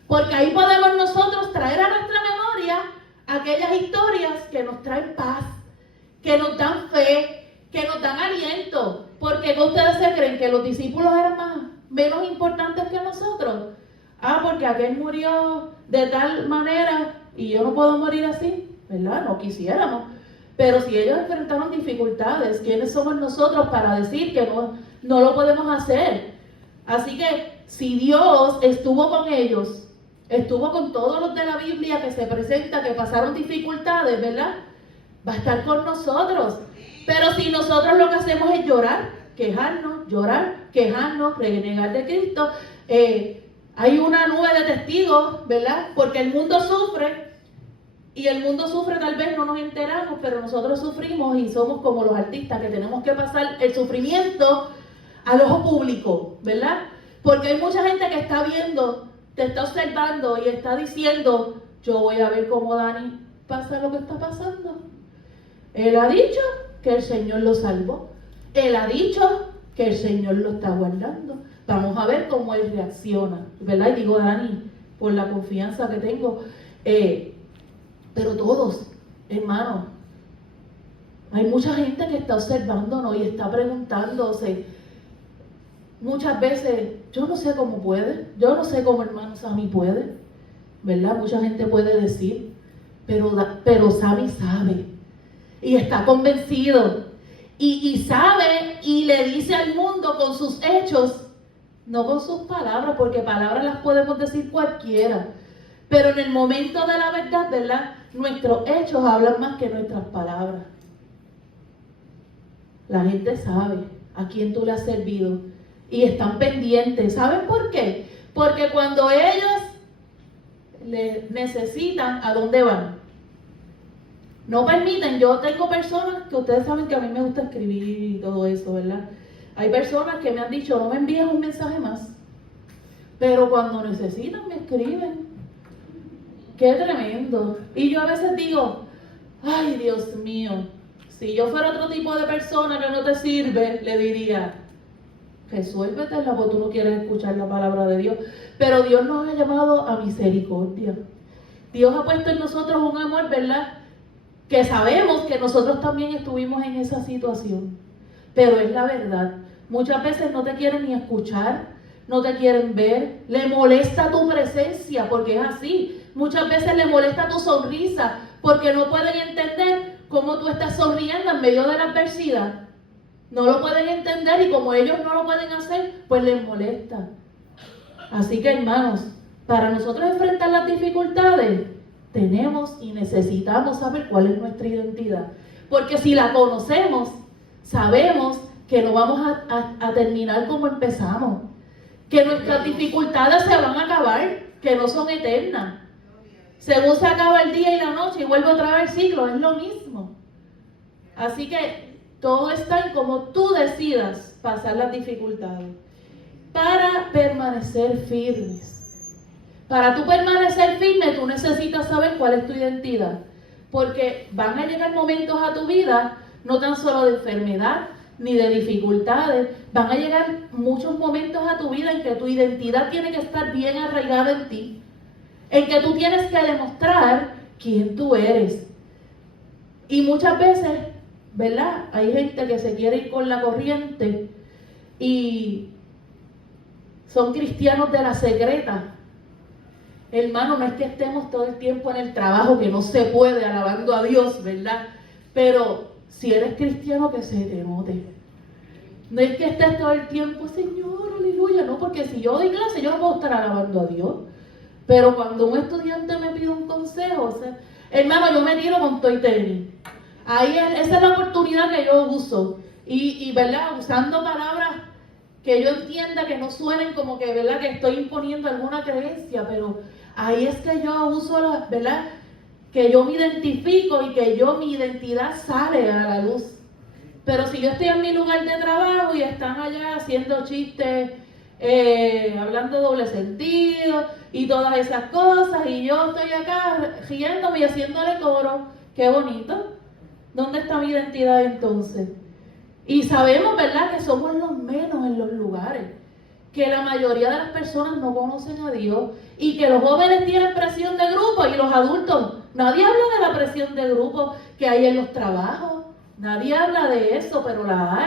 porque ahí podemos nosotros traer a nuestra memoria aquellas historias que nos traen paz, que nos dan fe, que nos dan aliento. Porque ¿qué ustedes se creen? ¿Que los discípulos eran menos importantes que nosotros? Porque aquel murió de tal manera y yo no puedo morir así, ¿verdad? No quisiéramos. Pero si ellos enfrentaron dificultades, ¿quiénes somos nosotros para decir que no lo podemos hacer? Así que si Dios estuvo con ellos, estuvo con todos los de la Biblia que se presenta, que pasaron dificultades, ¿verdad? Va a estar con nosotros. Pero si nosotros lo que hacemos es llorar, quejarnos, renegar de Cristo, hay una nube de testigos, ¿verdad? Porque el mundo sufre, y el mundo sufre, tal vez no nos enteramos, pero nosotros sufrimos y somos como los artistas que tenemos que pasar el sufrimiento al ojo público, ¿verdad? Porque hay mucha gente que está viendo, te está observando y está diciendo: yo voy a ver cómo Dani pasa lo que está pasando. Él ha dicho que el Señor lo salvó. Él ha dicho que el Señor lo está guardando. Vamos a ver cómo él reacciona, ¿verdad? Y digo Dani, por la confianza que tengo. Pero todos, hermanos, hay mucha gente que está observándonos y está preguntándose muchas veces: yo no sé cómo puede, yo no sé cómo hermano Sammy puede, ¿verdad? Mucha gente puede decir, pero Sammy sabe y está convencido. y sabe y le dice al mundo con sus hechos, no con sus palabras, porque palabras las podemos decir cualquiera. Pero en el momento de la verdad, ¿verdad? Nuestros hechos hablan más que nuestras palabras. La gente sabe a quién tú le has servido y están pendientes. ¿Saben por qué? Porque cuando ellos le necesitan, ¿a dónde van? No permiten. Yo tengo personas que ustedes saben que a mí me gusta escribir y todo eso, ¿verdad? Hay personas que me han dicho, no me envíes un mensaje más. Pero cuando necesitan, me escriben. ¡Qué tremendo! Y yo a veces digo, ay, Dios mío, si yo fuera otro tipo de persona que no te sirve, le diría, resuélvetela porque tú no quieres escuchar la palabra de Dios. Pero Dios nos ha llamado a misericordia. Dios ha puesto en nosotros un amor, ¿verdad? Que sabemos que nosotros también estuvimos en esa situación. Pero es la verdad. Muchas veces no te quieren ni escuchar, no te quieren ver, le molesta tu presencia, porque es así. Muchas veces le molesta tu sonrisa, porque no pueden entender cómo tú estás sonriendo en medio de la adversidad. No lo pueden entender y como ellos no lo pueden hacer, pues les molesta. Así que, hermanos, para nosotros enfrentar las dificultades, tenemos y necesitamos saber cuál es nuestra identidad. Porque si la conocemos, sabemos que no vamos a terminar como empezamos. Que nuestras dificultades se van a acabar, que no son eternas. Según se acaba el día y la noche y vuelve otra vez el ciclo, es lo mismo. Así que todo está en cómo tú decidas pasar las dificultades. Para permanecer firmes. Para tú permanecer firme, tú necesitas saber cuál es tu identidad. Porque van a llegar momentos a tu vida, no tan solo de enfermedad, ni de dificultades. Van a llegar muchos momentos a tu vida en que tu identidad tiene que estar bien arraigada en ti. En que tú tienes que demostrar quién tú eres. Y muchas veces, ¿verdad? Hay gente que se quiere ir con la corriente y son cristianos de la secreta. Hermano, no es que estemos todo el tiempo en el trabajo, que no se puede, alabando a Dios, ¿verdad? Pero si eres cristiano, que se te note. No es que estés todo el tiempo, Señor, aleluya, no, porque si yo doy clase, yo no puedo estar alabando a Dios. Pero cuando un estudiante me pide un consejo, o sea, hermano, yo me tiro con toy tenis. Ahí esa es la oportunidad que yo uso. Y ¿verdad? Usando palabras que yo entienda que no suenen como que, ¿verdad? Que estoy imponiendo alguna creencia, pero ahí es que yo uso la, ¿verdad? Que yo me identifico y que mi identidad sale a la luz. Pero si yo estoy en mi lugar de trabajo y están allá haciendo chistes, hablando doble sentido y todas esas cosas, y yo estoy acá riéndome y haciéndole coro, qué bonito. ¿Dónde está mi identidad entonces? Y sabemos, ¿verdad?, que somos los menos en los lugares, que la mayoría de las personas no conocen a Dios y que los jóvenes tienen presión de grupo y los adultos, nadie habla de la presión de grupo que hay en los trabajos, nadie habla de eso, pero la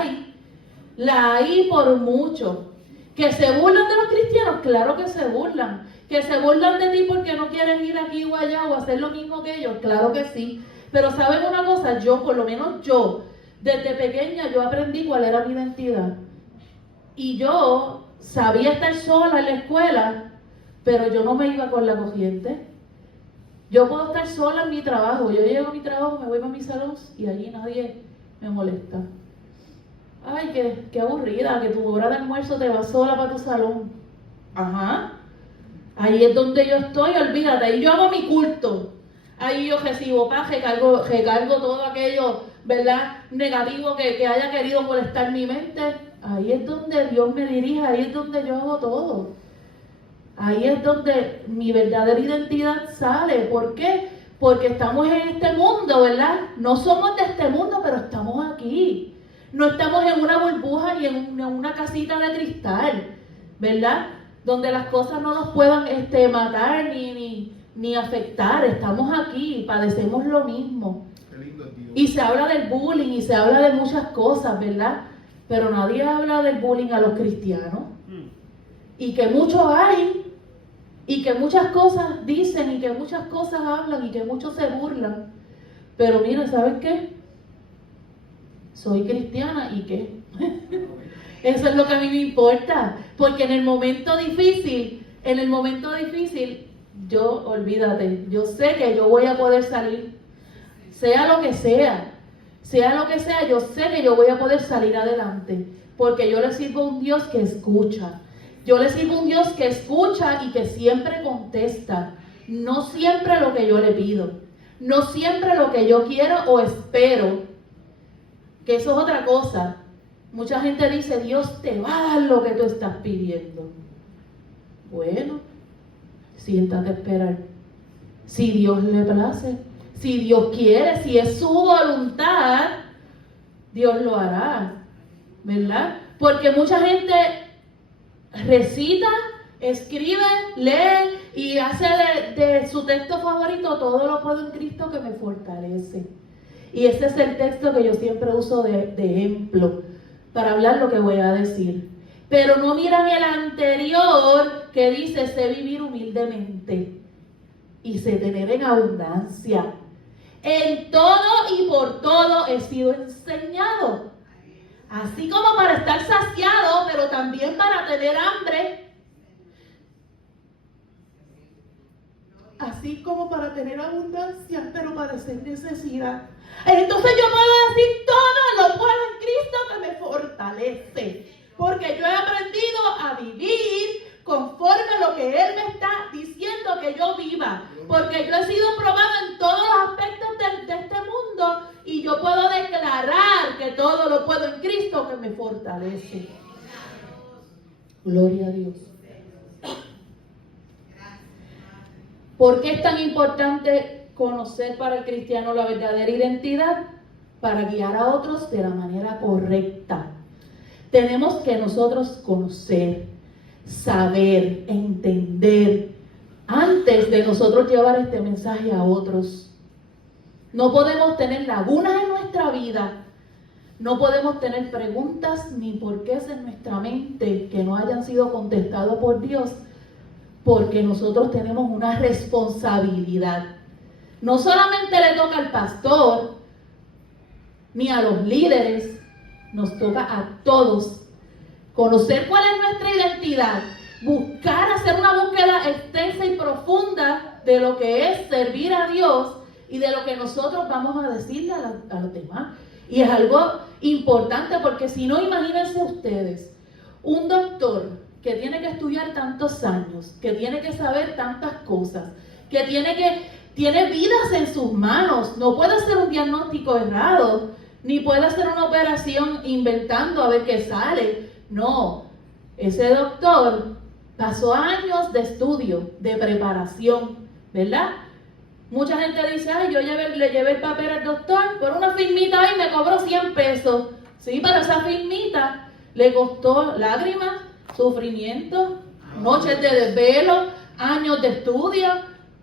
hay por mucho. ¿Que se burlan de los cristianos? Claro que se burlan. ¿Que se burlan de ti porque no quieren ir aquí o allá o hacer lo mismo que ellos? Claro que sí. Pero ¿saben una cosa? Yo, por lo menos yo, desde pequeña yo aprendí cuál era mi identidad. Y yo sabía estar sola en la escuela, pero yo no me iba con la corriente. Yo puedo estar sola en mi trabajo. Yo llego a mi trabajo, me voy a mi salón y allí nadie me molesta. Ay, qué aburrida, que tu hora de almuerzo te vas sola para tu salón. Ajá. Ahí es donde yo estoy, olvídate. Ahí yo hago mi culto. Ahí yo recibo paz, recargo todo aquello, ¿verdad?, negativo que haya querido molestar mi mente. Ahí es donde Dios me dirige, ahí es donde yo hago todo. Ahí es donde mi verdadera identidad sale. ¿Por qué? Porque estamos en este mundo, ¿verdad? No somos de este mundo, pero estamos aquí. No estamos en una burbuja ni en una casita de cristal, ¿verdad? Donde las cosas no nos puedan matar ni afectar. Estamos aquí, padecemos lo mismo. Y se habla del bullying y se habla de muchas cosas, ¿verdad? Pero nadie habla del bullying a los cristianos. Y que muchos hay, y que muchas cosas dicen, y que muchas cosas hablan, y que muchos se burlan. Pero mira, ¿sabes qué? soy cristiana y qué. Eso es lo que a mí me importa, porque en el momento difícil, yo, olvídate, yo sé que yo voy a poder salir, sea lo que sea, yo sé que yo voy a poder salir adelante, porque yo le sirvo a un Dios que escucha. Yo le sirvo a un Dios que escucha y que siempre contesta, no siempre lo que yo le pido, no siempre lo que yo quiero o espero, que eso es otra cosa. Mucha gente dice, Dios te va a dar lo que tú estás pidiendo. Bueno, siéntate a esperar. Si Dios le place, si Dios quiere, si es su voluntad, Dios lo hará, ¿verdad? Porque mucha gente recita, escribe, lee y hace de su texto favorito: todo lo puedo en Cristo que me fortalece. Y ese es el texto que yo siempre uso de ejemplo para hablar lo que voy a decir. Pero no miran el anterior que dice: sé vivir humildemente y sé tener en abundancia. En todo y por todo he sido enseñado, así como para estar saciado, pero también para tener hambre, así como para tener abundancia, pero padecer necesidad. Entonces yo puedo decir: todo lo puedo en Cristo que me fortalece, porque yo he aprendido a vivir conforme a lo que Él me está diciendo que yo viva, porque yo he sido probado en todos los aspectos de este mundo, y yo puedo declarar que todo lo puedo en Cristo que me fortalece. Gloria a Dios. ¿Por qué es tan importante conocer para el cristiano la verdadera identidad? Para guiar a otros de la manera correcta. Tenemos que nosotros conocer, saber, entender, antes de nosotros llevar este mensaje a otros. No podemos tener lagunas en nuestra vida, no podemos tener preguntas ni porqués en nuestra mente que no hayan sido contestados por Dios, porque nosotros tenemos una responsabilidad. No solamente le toca al pastor, ni a los líderes, nos toca a todos conocer cuál es nuestra identidad, buscar hacer una búsqueda extensa y profunda de lo que es servir a Dios y de lo que nosotros vamos a decirle a los demás. Y es algo importante, porque si no, imagínense ustedes, un doctor que tiene que estudiar tantos años, que tiene que saber tantas cosas, que tiene vidas en sus manos, no puede hacer un diagnóstico errado, ni puede hacer una operación inventando a ver qué sale. No, ese doctor pasó años de estudio, de preparación, ¿verdad? Mucha gente dice: ay, yo le llevé el papel al doctor por una firmita y me cobró 100 pesos. Sí, pero esa firmita le costó lágrimas, sufrimiento, noches de desvelo, años de estudio,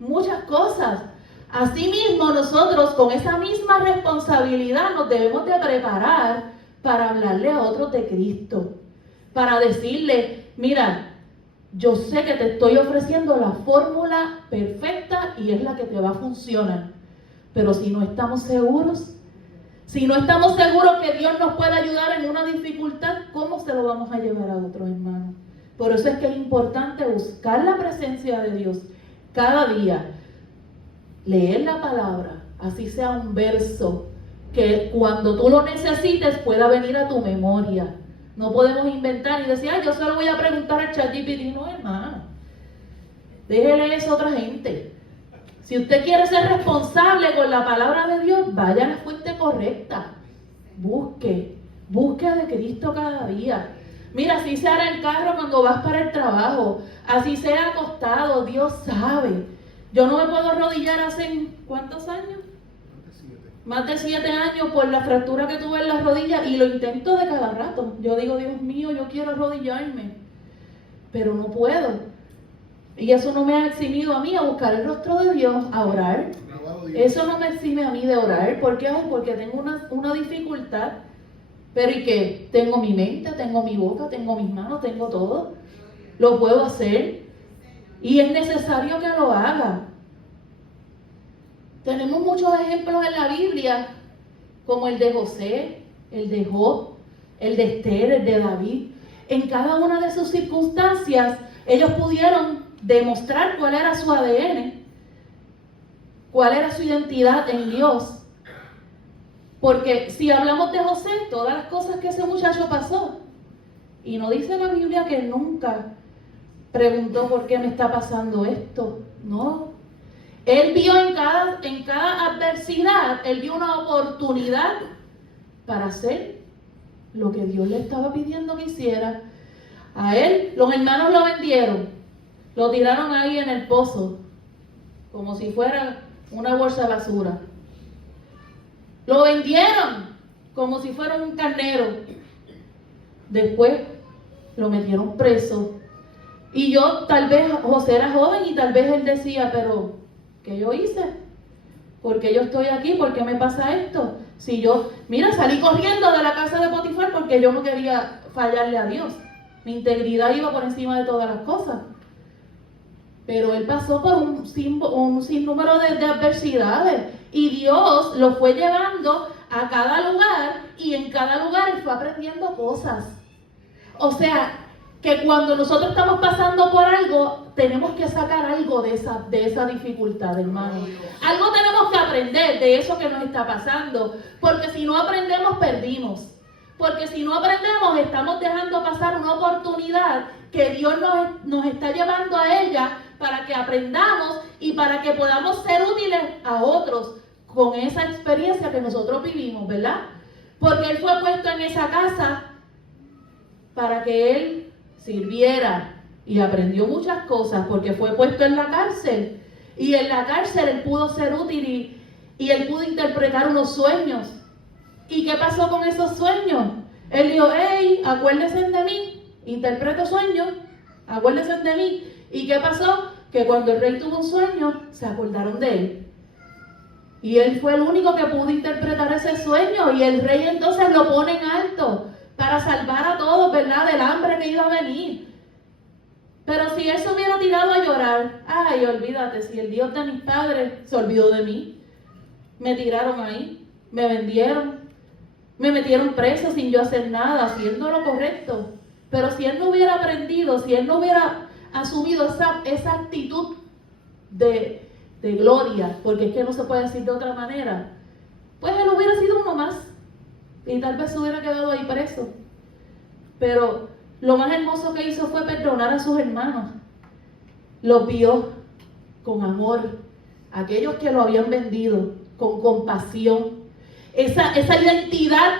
muchas cosas. Asimismo, nosotros con esa misma responsabilidad nos debemos de preparar para hablarle a otros de Cristo, para decirle: mira, yo sé que te estoy ofreciendo la fórmula perfecta y es la que te va a funcionar, pero si no estamos seguros que Dios nos puede ayudar en una dificultad, ¿cómo se lo vamos a llevar a otros hermanos? Por eso es que es importante buscar la presencia de Dios cada día, leer la palabra, así sea un verso, que cuando tú lo necesites pueda venir a tu memoria. No podemos inventar y decir: ay, yo solo voy a preguntar a ChatGPT. No, hermano, déjele eso a otra gente. Si usted quiere ser responsable con la palabra de Dios, vaya a la fuente correcta. Busque de Cristo cada día. Mira, así sea en el carro cuando vas para el trabajo, así sea acostado, Dios sabe. Yo no me puedo arrodillar hace ¿cuántos años? Más de 7 años por la fractura que tuve en la rodilla, y lo intento de cada rato. Yo digo: Dios mío, yo quiero arrodillarme, pero no puedo. Y eso no me ha eximido a mí a buscar el rostro de Dios, a orar. Eso no me exime a mí de orar. ¿Por qué? Porque tengo una dificultad. Pero ¿y qué? Tengo mi mente, tengo mi boca, tengo mis manos, tengo todo. Lo puedo hacer. Y es necesario que lo haga. Tenemos muchos ejemplos en la Biblia, como el de José, el de Job, el de Esther, el de David. En cada una de sus circunstancias, ellos pudieron demostrar cuál era su ADN, cuál era su identidad en Dios. Porque si hablamos de José, todas las cosas que ese muchacho pasó, y no dice la Biblia que nunca preguntó por qué me está pasando esto, no. Él vio en cada adversidad, él vio una oportunidad para hacer lo que Dios le estaba pidiendo que hiciera. A él, los hermanos lo vendieron, lo tiraron ahí en el pozo, como si fuera una bolsa de basura. Lo vendieron como si fuera un carnero. Después lo metieron preso. Y tal vez José era joven y tal vez él decía, pero ¿qué yo hice? ¿Por qué yo estoy aquí? ¿Por qué me pasa esto? Si salí corriendo de la casa de Potifar porque yo no quería fallarle a Dios. Mi integridad iba por encima de todas las cosas. Pero él pasó por un sinnúmero de adversidades y Dios lo fue llevando a cada lugar y en cada lugar él fue aprendiendo cosas. O sea, que cuando nosotros estamos pasando por algo, tenemos que sacar algo de esa dificultad, hermano. Algo tenemos que aprender de eso que nos está pasando, porque si no aprendemos, perdimos. Porque si no aprendemos, estamos dejando pasar una oportunidad que Dios nos está llevando a ella para que aprendamos y para que podamos ser útiles a otros con esa experiencia que nosotros vivimos, ¿verdad? Porque Él fue puesto en esa casa para que Él sirviera y aprendió muchas cosas, porque fue puesto en la cárcel y en la cárcel Él pudo ser útil y Él pudo interpretar unos sueños. ¿Y qué pasó con esos sueños? Él dijo, hey, acuérdense de mí, interpreto sueños, acuérdense de mí. ¿Y qué pasó? Que cuando el rey tuvo un sueño, se acordaron de él. Y él fue el único que pudo interpretar ese sueño. Y el rey entonces lo pone en alto para salvar a todos, ¿verdad? Del hambre que iba a venir. Pero si él se hubiera tirado a llorar, ay, olvídate, si el Dios de mis padres se olvidó de mí. Me tiraron ahí, me vendieron, me metieron preso sin yo hacer nada, haciendo lo correcto. Pero si él no hubiera aprendido, si él no hubiera asumido esa actitud de gloria, porque es que no se puede decir de otra manera, pues él hubiera sido uno más y tal vez se hubiera quedado ahí preso. Pero lo más hermoso que hizo fue perdonar a sus hermanos. Los vio con amor, aquellos que lo habían vendido, con compasión. Esa identidad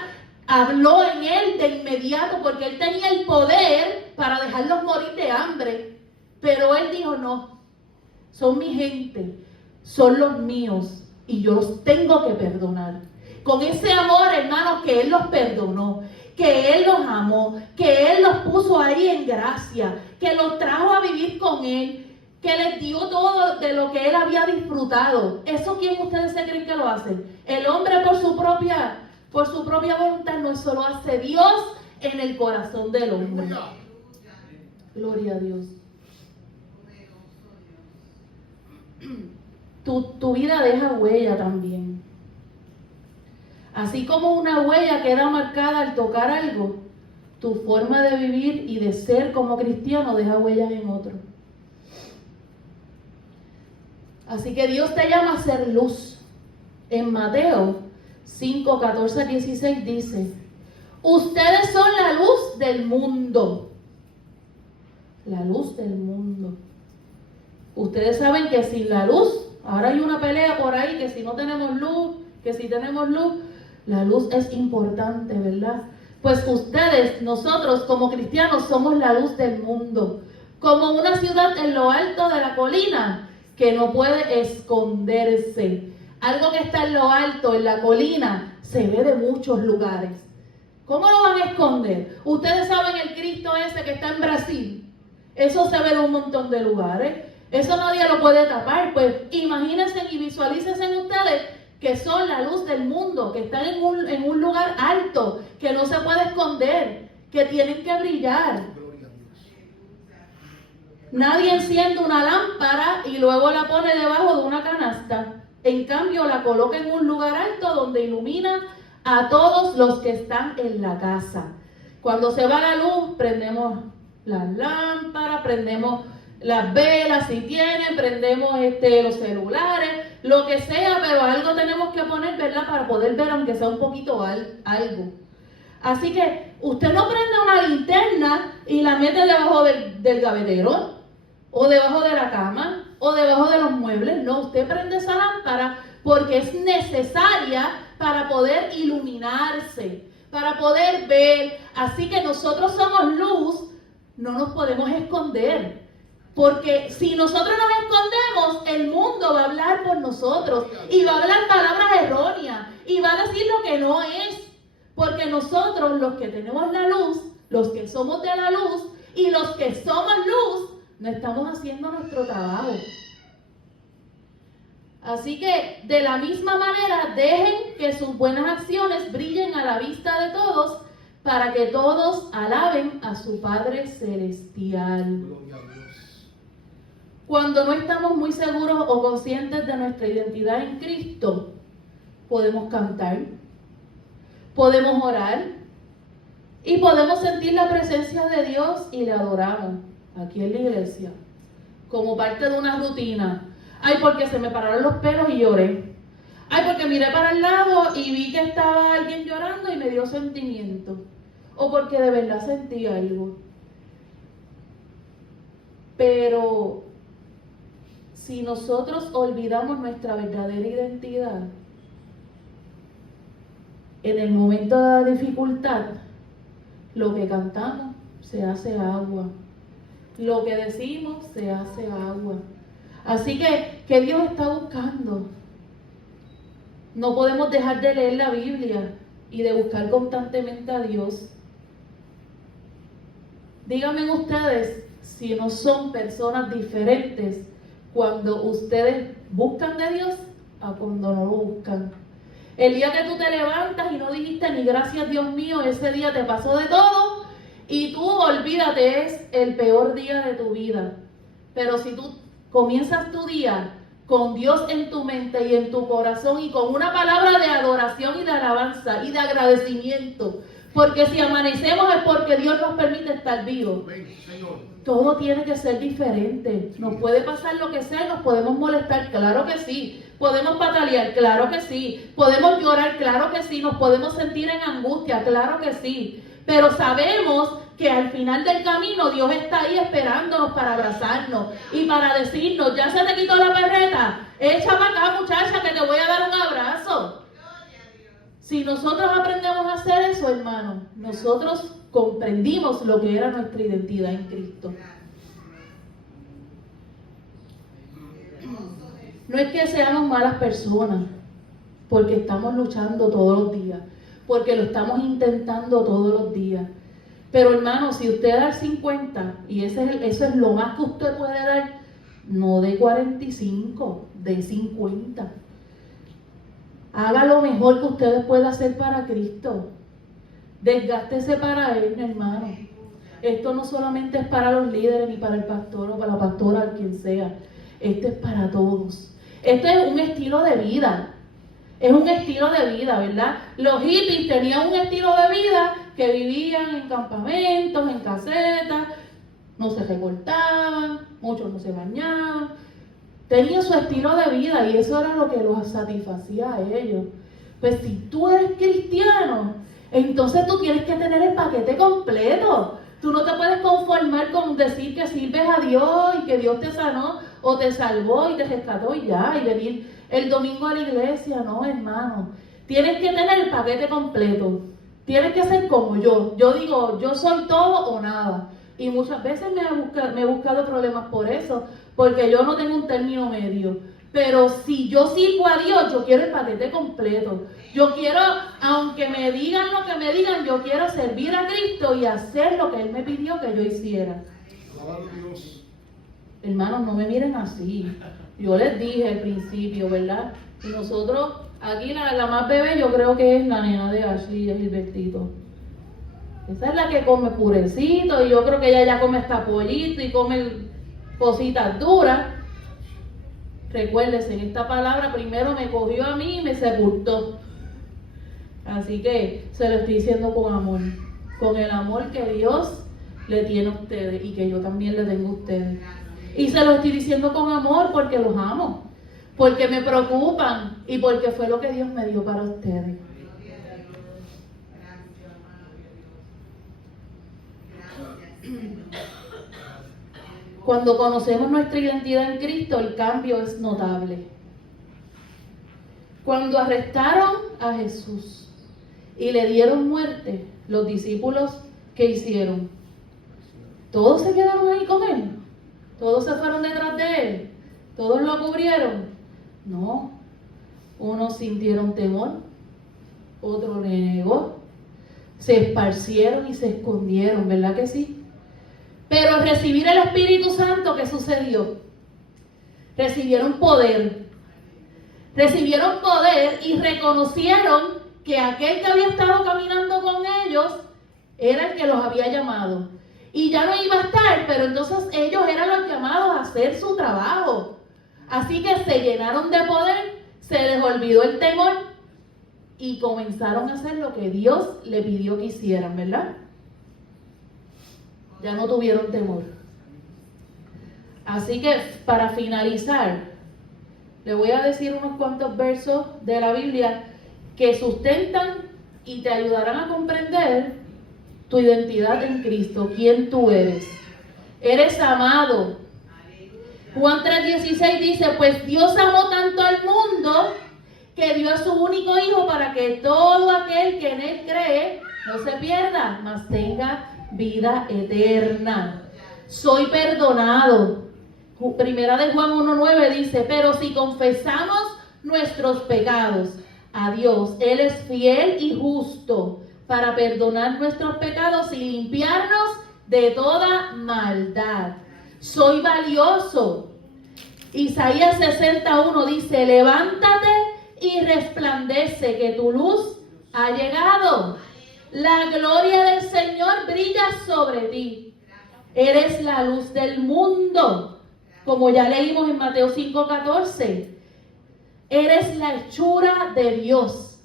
habló en él de inmediato, porque él tenía el poder para dejarlos morir de hambre. Pero él dijo, no, son mi gente, son los míos, y yo los tengo que perdonar. Con ese amor, hermanos, que él los perdonó, que él los amó, que él los puso ahí en gracia, que los trajo a vivir con él, que les dio todo de lo que él había disfrutado. ¿Eso quién ustedes se creen que lo hace? El hombre por su propia voluntad, no, eso lo hace Dios en el corazón del hombre. Gloria a Dios. Tu vida deja huella también. Así como una huella queda marcada al tocar algo, tu forma de vivir y de ser como cristiano deja huellas en otro. Así que Dios te llama a ser luz. En Mateo 5, 14, 16 dice, ustedes son la luz del mundo. La luz del mundo. Ustedes saben que sin la luz, ahora hay una pelea por ahí, que si no tenemos luz, que si tenemos luz, la luz es importante, ¿verdad? Pues ustedes, nosotros como cristianos, somos la luz del mundo. Como una ciudad en lo alto de la colina, que no puede esconderse. Algo que está en lo alto, en la colina, se ve de muchos lugares. ¿Cómo lo van a esconder? Ustedes saben el Cristo ese que está en Brasil. Eso se ve de un montón de lugares. Eso nadie lo puede tapar. Pues imagínense y visualícense ustedes que son la luz del mundo, que están en un lugar alto, que no se puede esconder, que tienen que brillar. Nadie enciende una lámpara y luego la pone debajo de una canasta. En cambio, la coloca en un lugar alto donde ilumina a todos los que están en la casa. Cuando se va la luz, prendemos las lámparas, prendemos las velas si tienen, prendemos los celulares, lo que sea, pero algo tenemos que poner, ¿verdad? Para poder ver, aunque sea un poquito algo. Así que usted no prende una linterna y la mete debajo del gavetero, o debajo de la cama, o debajo de los muebles. No, usted prende esa lámpara porque es necesaria para poder iluminarse, para poder ver. Así que nosotros somos luz, no nos podemos esconder. Porque si nosotros nos escondemos, el mundo va a hablar por nosotros y va a hablar palabras erróneas y va a decir lo que no es. Porque nosotros, los que tenemos la luz, los que somos de la luz y los que somos luz, no estamos haciendo nuestro trabajo. Así que, de la misma manera, dejen que sus buenas acciones brillen a la vista de todos, para que todos alaben a su Padre Celestial. Cuando no estamos muy seguros o conscientes de nuestra identidad en Cristo, podemos cantar, podemos orar y podemos sentir la presencia de Dios y le adoramos aquí en la iglesia, como parte de una rutina. Ay, porque se me pararon los pelos y lloré. Ay, porque miré para el lado y vi que estaba alguien llorando y me dio sentimiento. O porque de verdad sentí algo. Pero si nosotros olvidamos nuestra verdadera identidad, en el momento de la dificultad, lo que cantamos se hace agua. Lo que decimos se hace agua. Así que Dios está buscando. No podemos dejar de leer la Biblia y de buscar constantemente a Dios. Díganme ustedes si no son personas diferentes cuando ustedes buscan de Dios a cuando no lo buscan. El día que tú te levantas y no dijiste ni gracias Dios mío, ese día te pasó de todo y tú, olvídate, es el peor día de tu vida. Pero si tú comienzas tu día con Dios en tu mente y en tu corazón y con una palabra de adoración y de alabanza y de agradecimiento, porque si amanecemos es porque Dios nos permite estar vivos. Todo tiene que ser diferente. Nos puede pasar lo que sea y nos podemos molestar, claro que sí. Podemos patalear, claro que sí. Podemos llorar, claro que sí. Nos podemos sentir en angustia, claro que sí. Pero sabemos que al final del camino Dios está ahí esperándonos para abrazarnos y para decirnos, ya se te quitó la perreta, echa para acá muchacha que te voy a dar un abrazo. Si nosotros aprendemos a hacer eso, hermano, nosotros comprendimos lo que era nuestra identidad en Cristo. No es que seamos malas personas, porque estamos luchando todos los días, porque lo estamos intentando todos los días. Pero hermano, si usted da 50, y eso es lo más que usted puede dar, no de 45, de 50. Haga lo mejor que usted pueda hacer para Cristo. Desgástese para Él, hermano. Esto no solamente es para los líderes, ni para el pastor o para la pastora, quien sea. Esto es para todos. Esto es un estilo de vida. Es un estilo de vida, ¿verdad? Los hippies tenían un estilo de vida que vivían en campamentos, en casetas, no se recortaban, muchos no se bañaban. Tenían su estilo de vida y eso era lo que los satisfacía a ellos. Pues si tú eres cristiano, entonces tú tienes que tener el paquete completo. Tú no te puedes conformar con decir que sirves a Dios y que Dios te sanó o te salvó y te rescató y ya, y venir el domingo a la iglesia. No, hermano. Tienes que tener el paquete completo. Tienes que ser como yo. Yo digo, yo soy todo o nada. Y muchas veces me he buscado problemas por eso, porque yo no tengo un término medio. Pero si yo sirvo a Dios, yo quiero el paquete completo. Yo quiero, aunque me digan lo que me digan, yo quiero servir a Cristo y hacer lo que Él me pidió que yo hiciera. Hermanos, no me miren así. Yo les dije al principio, ¿verdad? Y nosotros, aquí la más bebé, yo creo que es la nena de Ashley, es Gilbertito. Esa es la que come purecito, y yo creo que ella ya come hasta pollito y come cositas duras. Recuérdense, en esta palabra primero me cogió a mí y me sepultó. Así que se lo estoy diciendo con amor, con el amor que Dios le tiene a ustedes y que yo también le tengo a ustedes. Y se lo estoy diciendo con amor porque los amo, porque me preocupan y porque fue lo que Dios me dio para ustedes. Cuando conocemos nuestra identidad en Cristo, el cambio es notable. Cuando arrestaron a Jesús y le dieron muerte, los discípulos, ¿qué hicieron? ¿Todos se quedaron ahí con él? ¿Todos se fueron detrás de él? ¿Todos lo cubrieron? No. Unos sintieron temor, otros le negó, se esparcieron y se escondieron, ¿verdad que sí? Pero al recibir el Espíritu Santo, ¿qué sucedió? Recibieron poder. Recibieron poder y reconocieron que aquel que había estado caminando con ellos era el que los había llamado. Y ya no iba a estar, pero entonces ellos eran los llamados a hacer su trabajo. Así que se llenaron de poder, se les olvidó el temor y comenzaron a hacer lo que Dios le pidió que hicieran, ¿verdad? Ya no tuvieron temor. Así que para finalizar, le voy a decir unos cuantos versos de la Biblia que sustentan y te ayudarán a comprender tu identidad en Cristo, quién tú eres. Eres amado. Juan 3:16 dice, pues Dios amó tanto al mundo que dio a su único hijo para que todo aquel que en él cree no se pierda, mas tenga vida eterna. Soy perdonado. Primera de Juan 1:9 dice, pero si confesamos nuestros pecados a Dios, Él es fiel y justo para perdonar nuestros pecados y limpiarnos de toda maldad. Soy valioso. Isaías 60:1 dice, levántate y resplandece que tu luz ha llegado. La gloria del Señor brilla sobre ti. Eres la luz del mundo, como ya leímos en Mateo 5:14. Eres la hechura de Dios.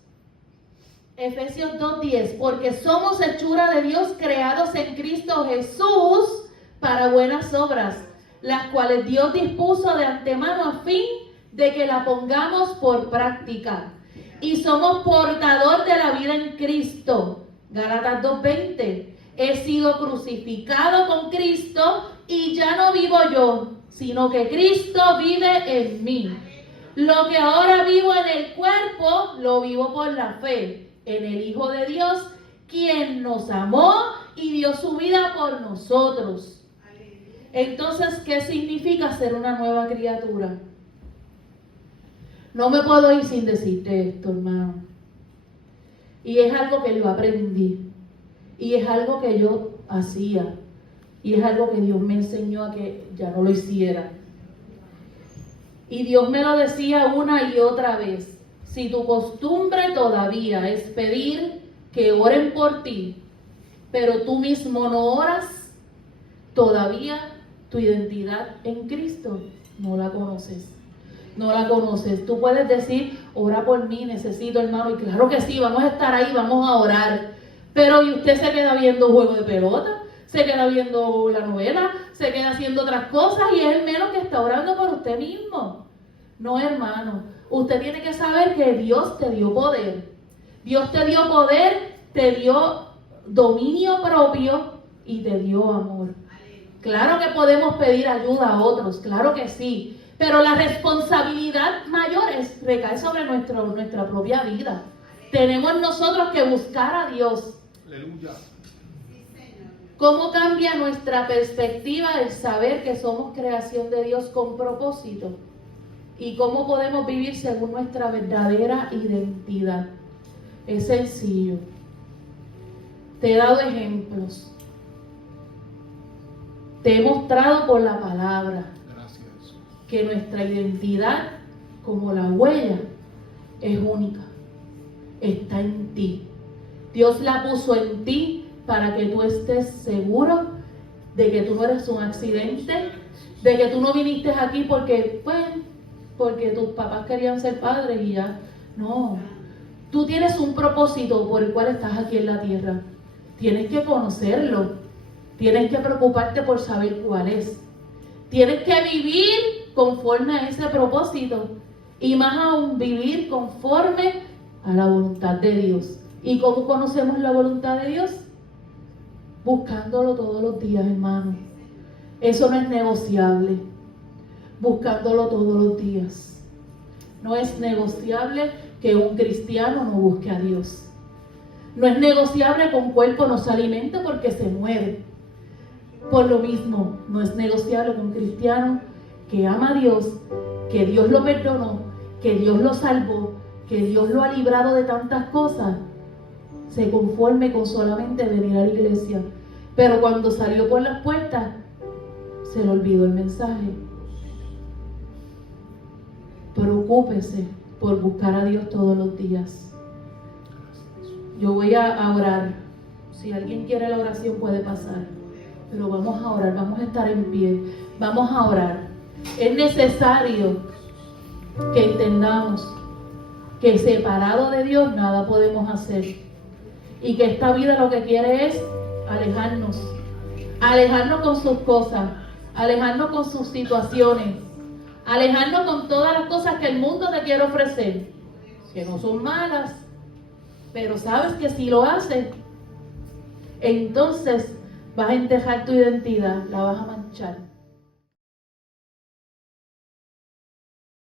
Efesios 2:10, porque somos hechura de Dios creados en Cristo Jesús para buenas obras, las cuales Dios dispuso de antemano a fin de que la pongamos por práctica. Y somos portador de la vida en Cristo. Gálatas 2:20, he sido crucificado con Cristo y ya no vivo yo, sino que Cristo vive en mí. Lo que ahora vivo en el cuerpo, lo vivo por la fe en el Hijo de Dios, quien nos amó y dio su vida por nosotros. Entonces, ¿qué significa ser una nueva criatura? No me puedo ir sin decirte esto, hermano. Y es algo que yo aprendí. Y es algo que yo hacía. Y es algo que Dios me enseñó a que ya no lo hiciera. Y Dios me lo decía una y otra vez. Si tu costumbre todavía es pedir que oren por ti, pero tú mismo no oras, todavía tu identidad en Cristo no la conoces. No la conoces. Tú puedes decir, ora por mí, necesito, hermano. Y claro que sí, vamos a estar ahí, vamos a orar. Pero y usted se queda viendo juego de pelota, se queda viendo la novela, se queda haciendo otras cosas y es el menos que está orando por usted mismo. No, hermano. Usted tiene que saber que Dios te dio poder. Dios te dio poder, te dio dominio propio y te dio amor. Claro que podemos pedir ayuda a otros, claro que sí. Pero la responsabilidad mayor recae sobre nuestra propia vida. Tenemos nosotros que buscar a Dios. Aleluya. ¿Cómo cambia nuestra perspectiva el saber que somos creación de Dios con propósito? ¿Y cómo podemos vivir según nuestra verdadera identidad? Es sencillo. Te he dado ejemplos. Te he mostrado por la palabra que nuestra identidad, como la huella, es única. Está en ti. Dios la puso en ti para que tú estés seguro de que tú no eres un accidente, de que tú no viniste aquí porque tus papás querían ser padres y ya. No. Tú tienes un propósito por el cual estás aquí en la tierra. Tienes que conocerlo. Tienes que preocuparte por saber cuál es. Tienes que vivir conforme a ese propósito. Y más aún, vivir conforme a la voluntad de Dios. ¿Y cómo conocemos la voluntad de Dios? Buscándolo todos los días, hermano. Eso no es negociable. Buscándolo todos los días. No es negociable que un cristiano no busque a Dios. No es negociable que un cuerpo no se alimente porque se muere. Por lo mismo, no es negociable que un cristiano que ama a Dios, que Dios lo perdonó, que Dios lo salvó, que Dios lo ha librado de tantas cosas, se conforme con solamente venir a la iglesia. Pero cuando salió por las puertas, se le olvidó el mensaje. Preocúpese por buscar a Dios todos los días. Yo voy a orar. Si alguien quiere la oración puede pasar. Pero vamos a orar, vamos a estar en pie. Vamos a orar. Es necesario que entendamos que separado de Dios nada podemos hacer. Y que esta vida lo que quiere es alejarnos. Alejarnos con sus cosas. Alejarnos con sus situaciones. Alejarnos con todas las cosas que el mundo te quiere ofrecer. Que no son malas. Pero sabes que si lo haces, entonces vas a enterrar tu identidad, la vas a manchar.